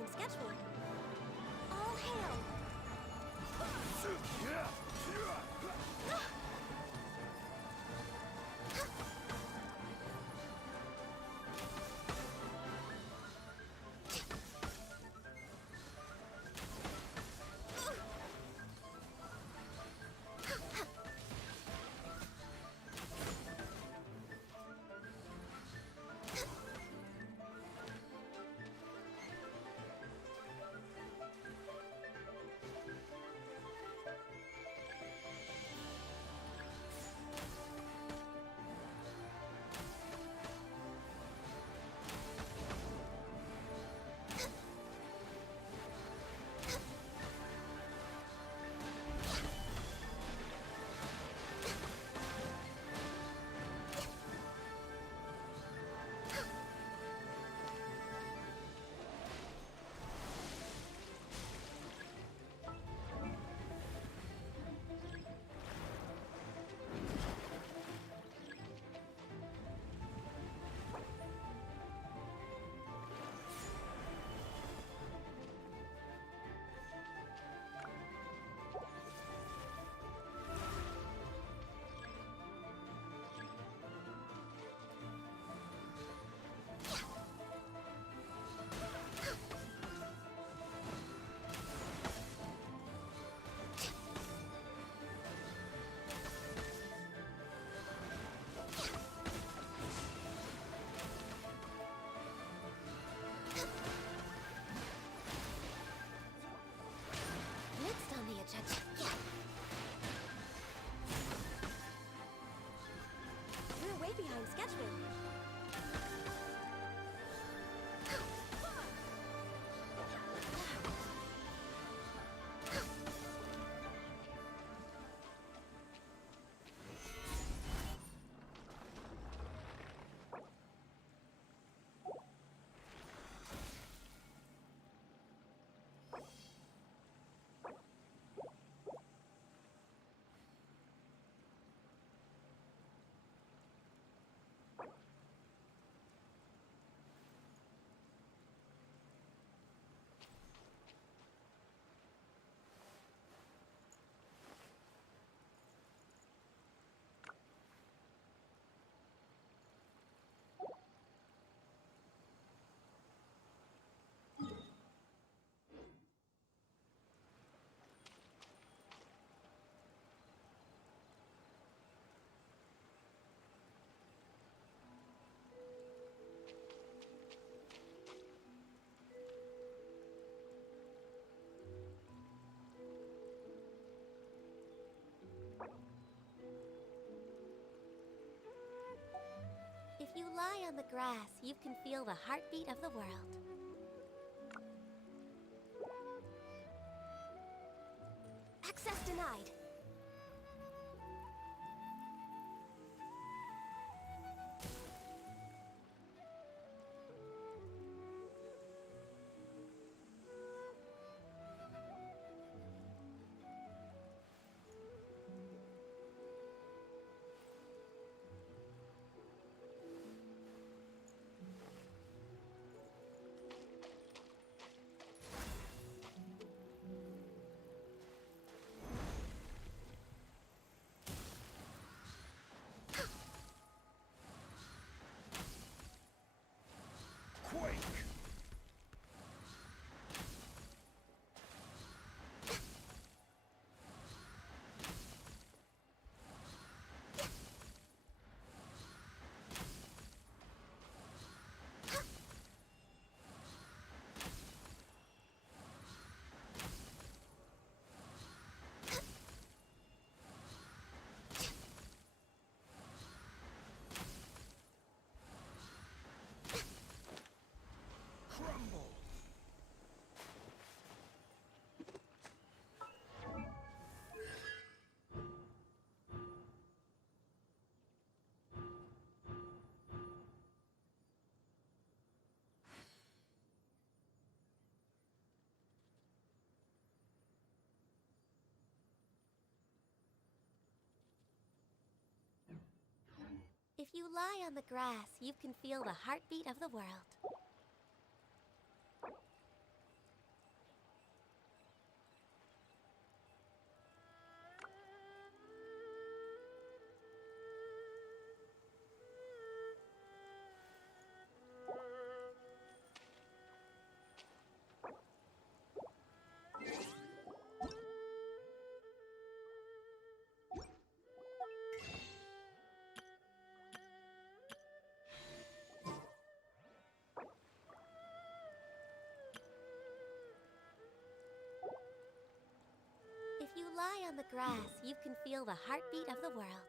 behind schedule. All hail! Next on the agenda. We're way behind schedule. If you lie on the grass, you can feel the heartbeat of the world. Access denied. If you lie on the grass, you can feel the heartbeat of the world. on the grass, you can feel the heartbeat of the world.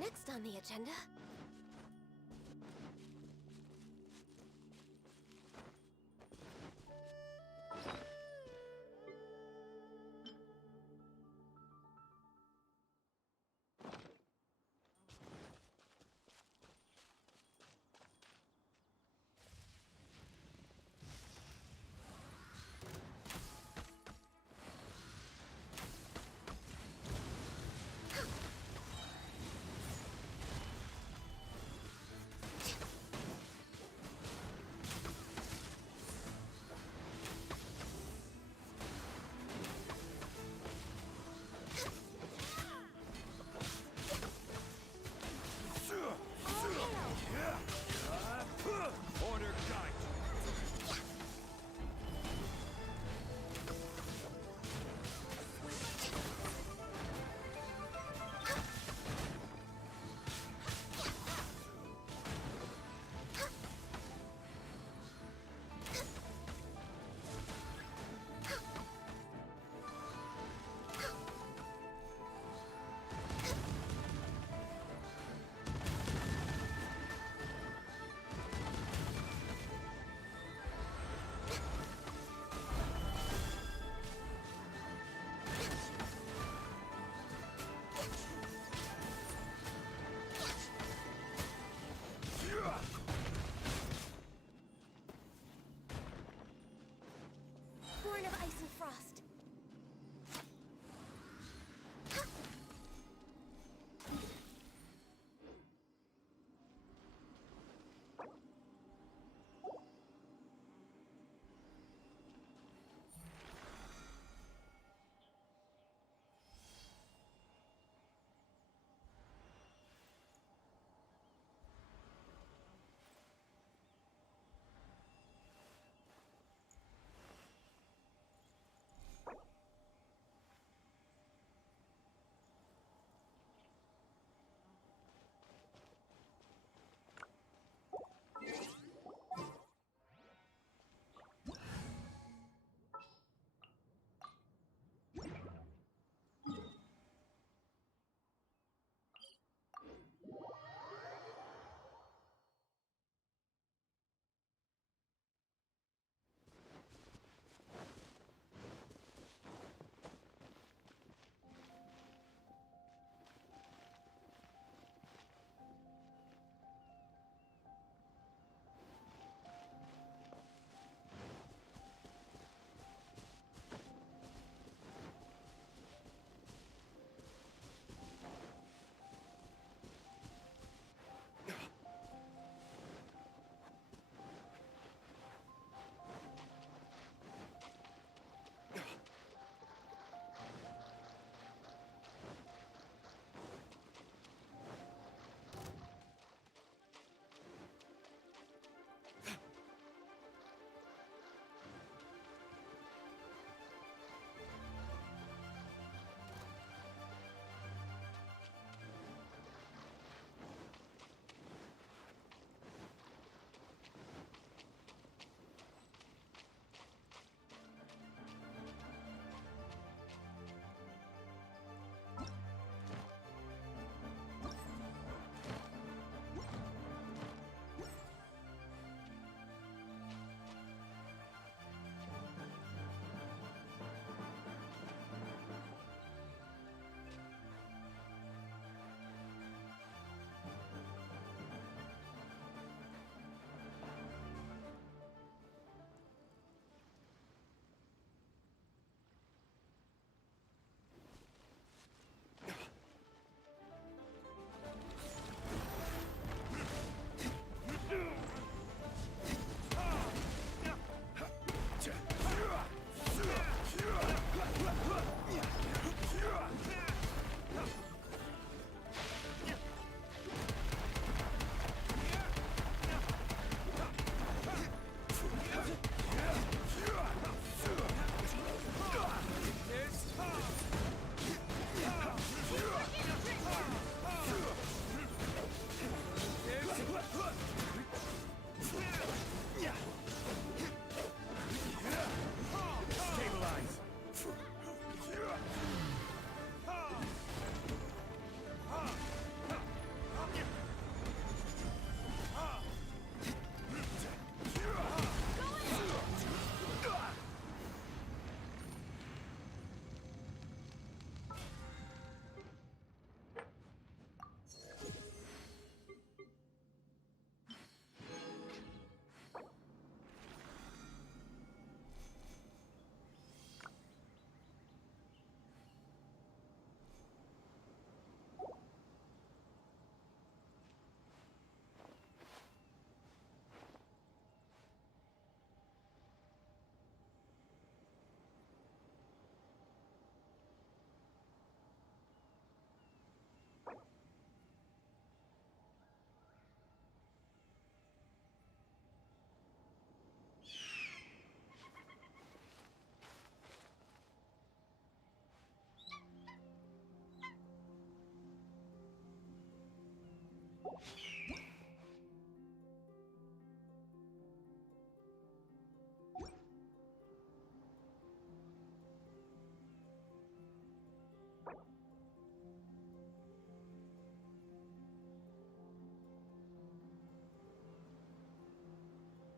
Next on the agenda...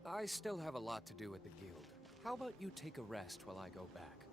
I still have a lot to do at the guild. How about you take a rest while I go back?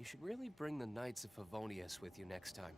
You should really bring the Knights of Favonius with you next time.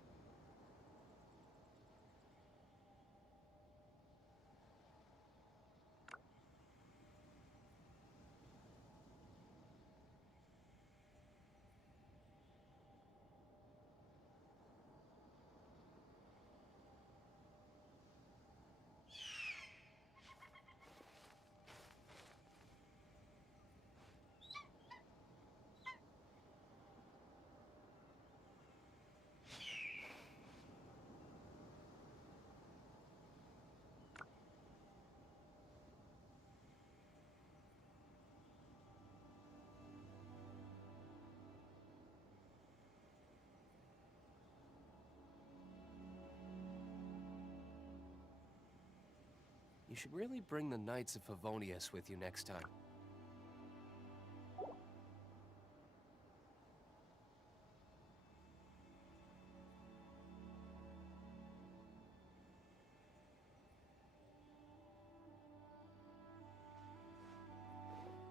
You should really bring the Knights of Favonius with you next time.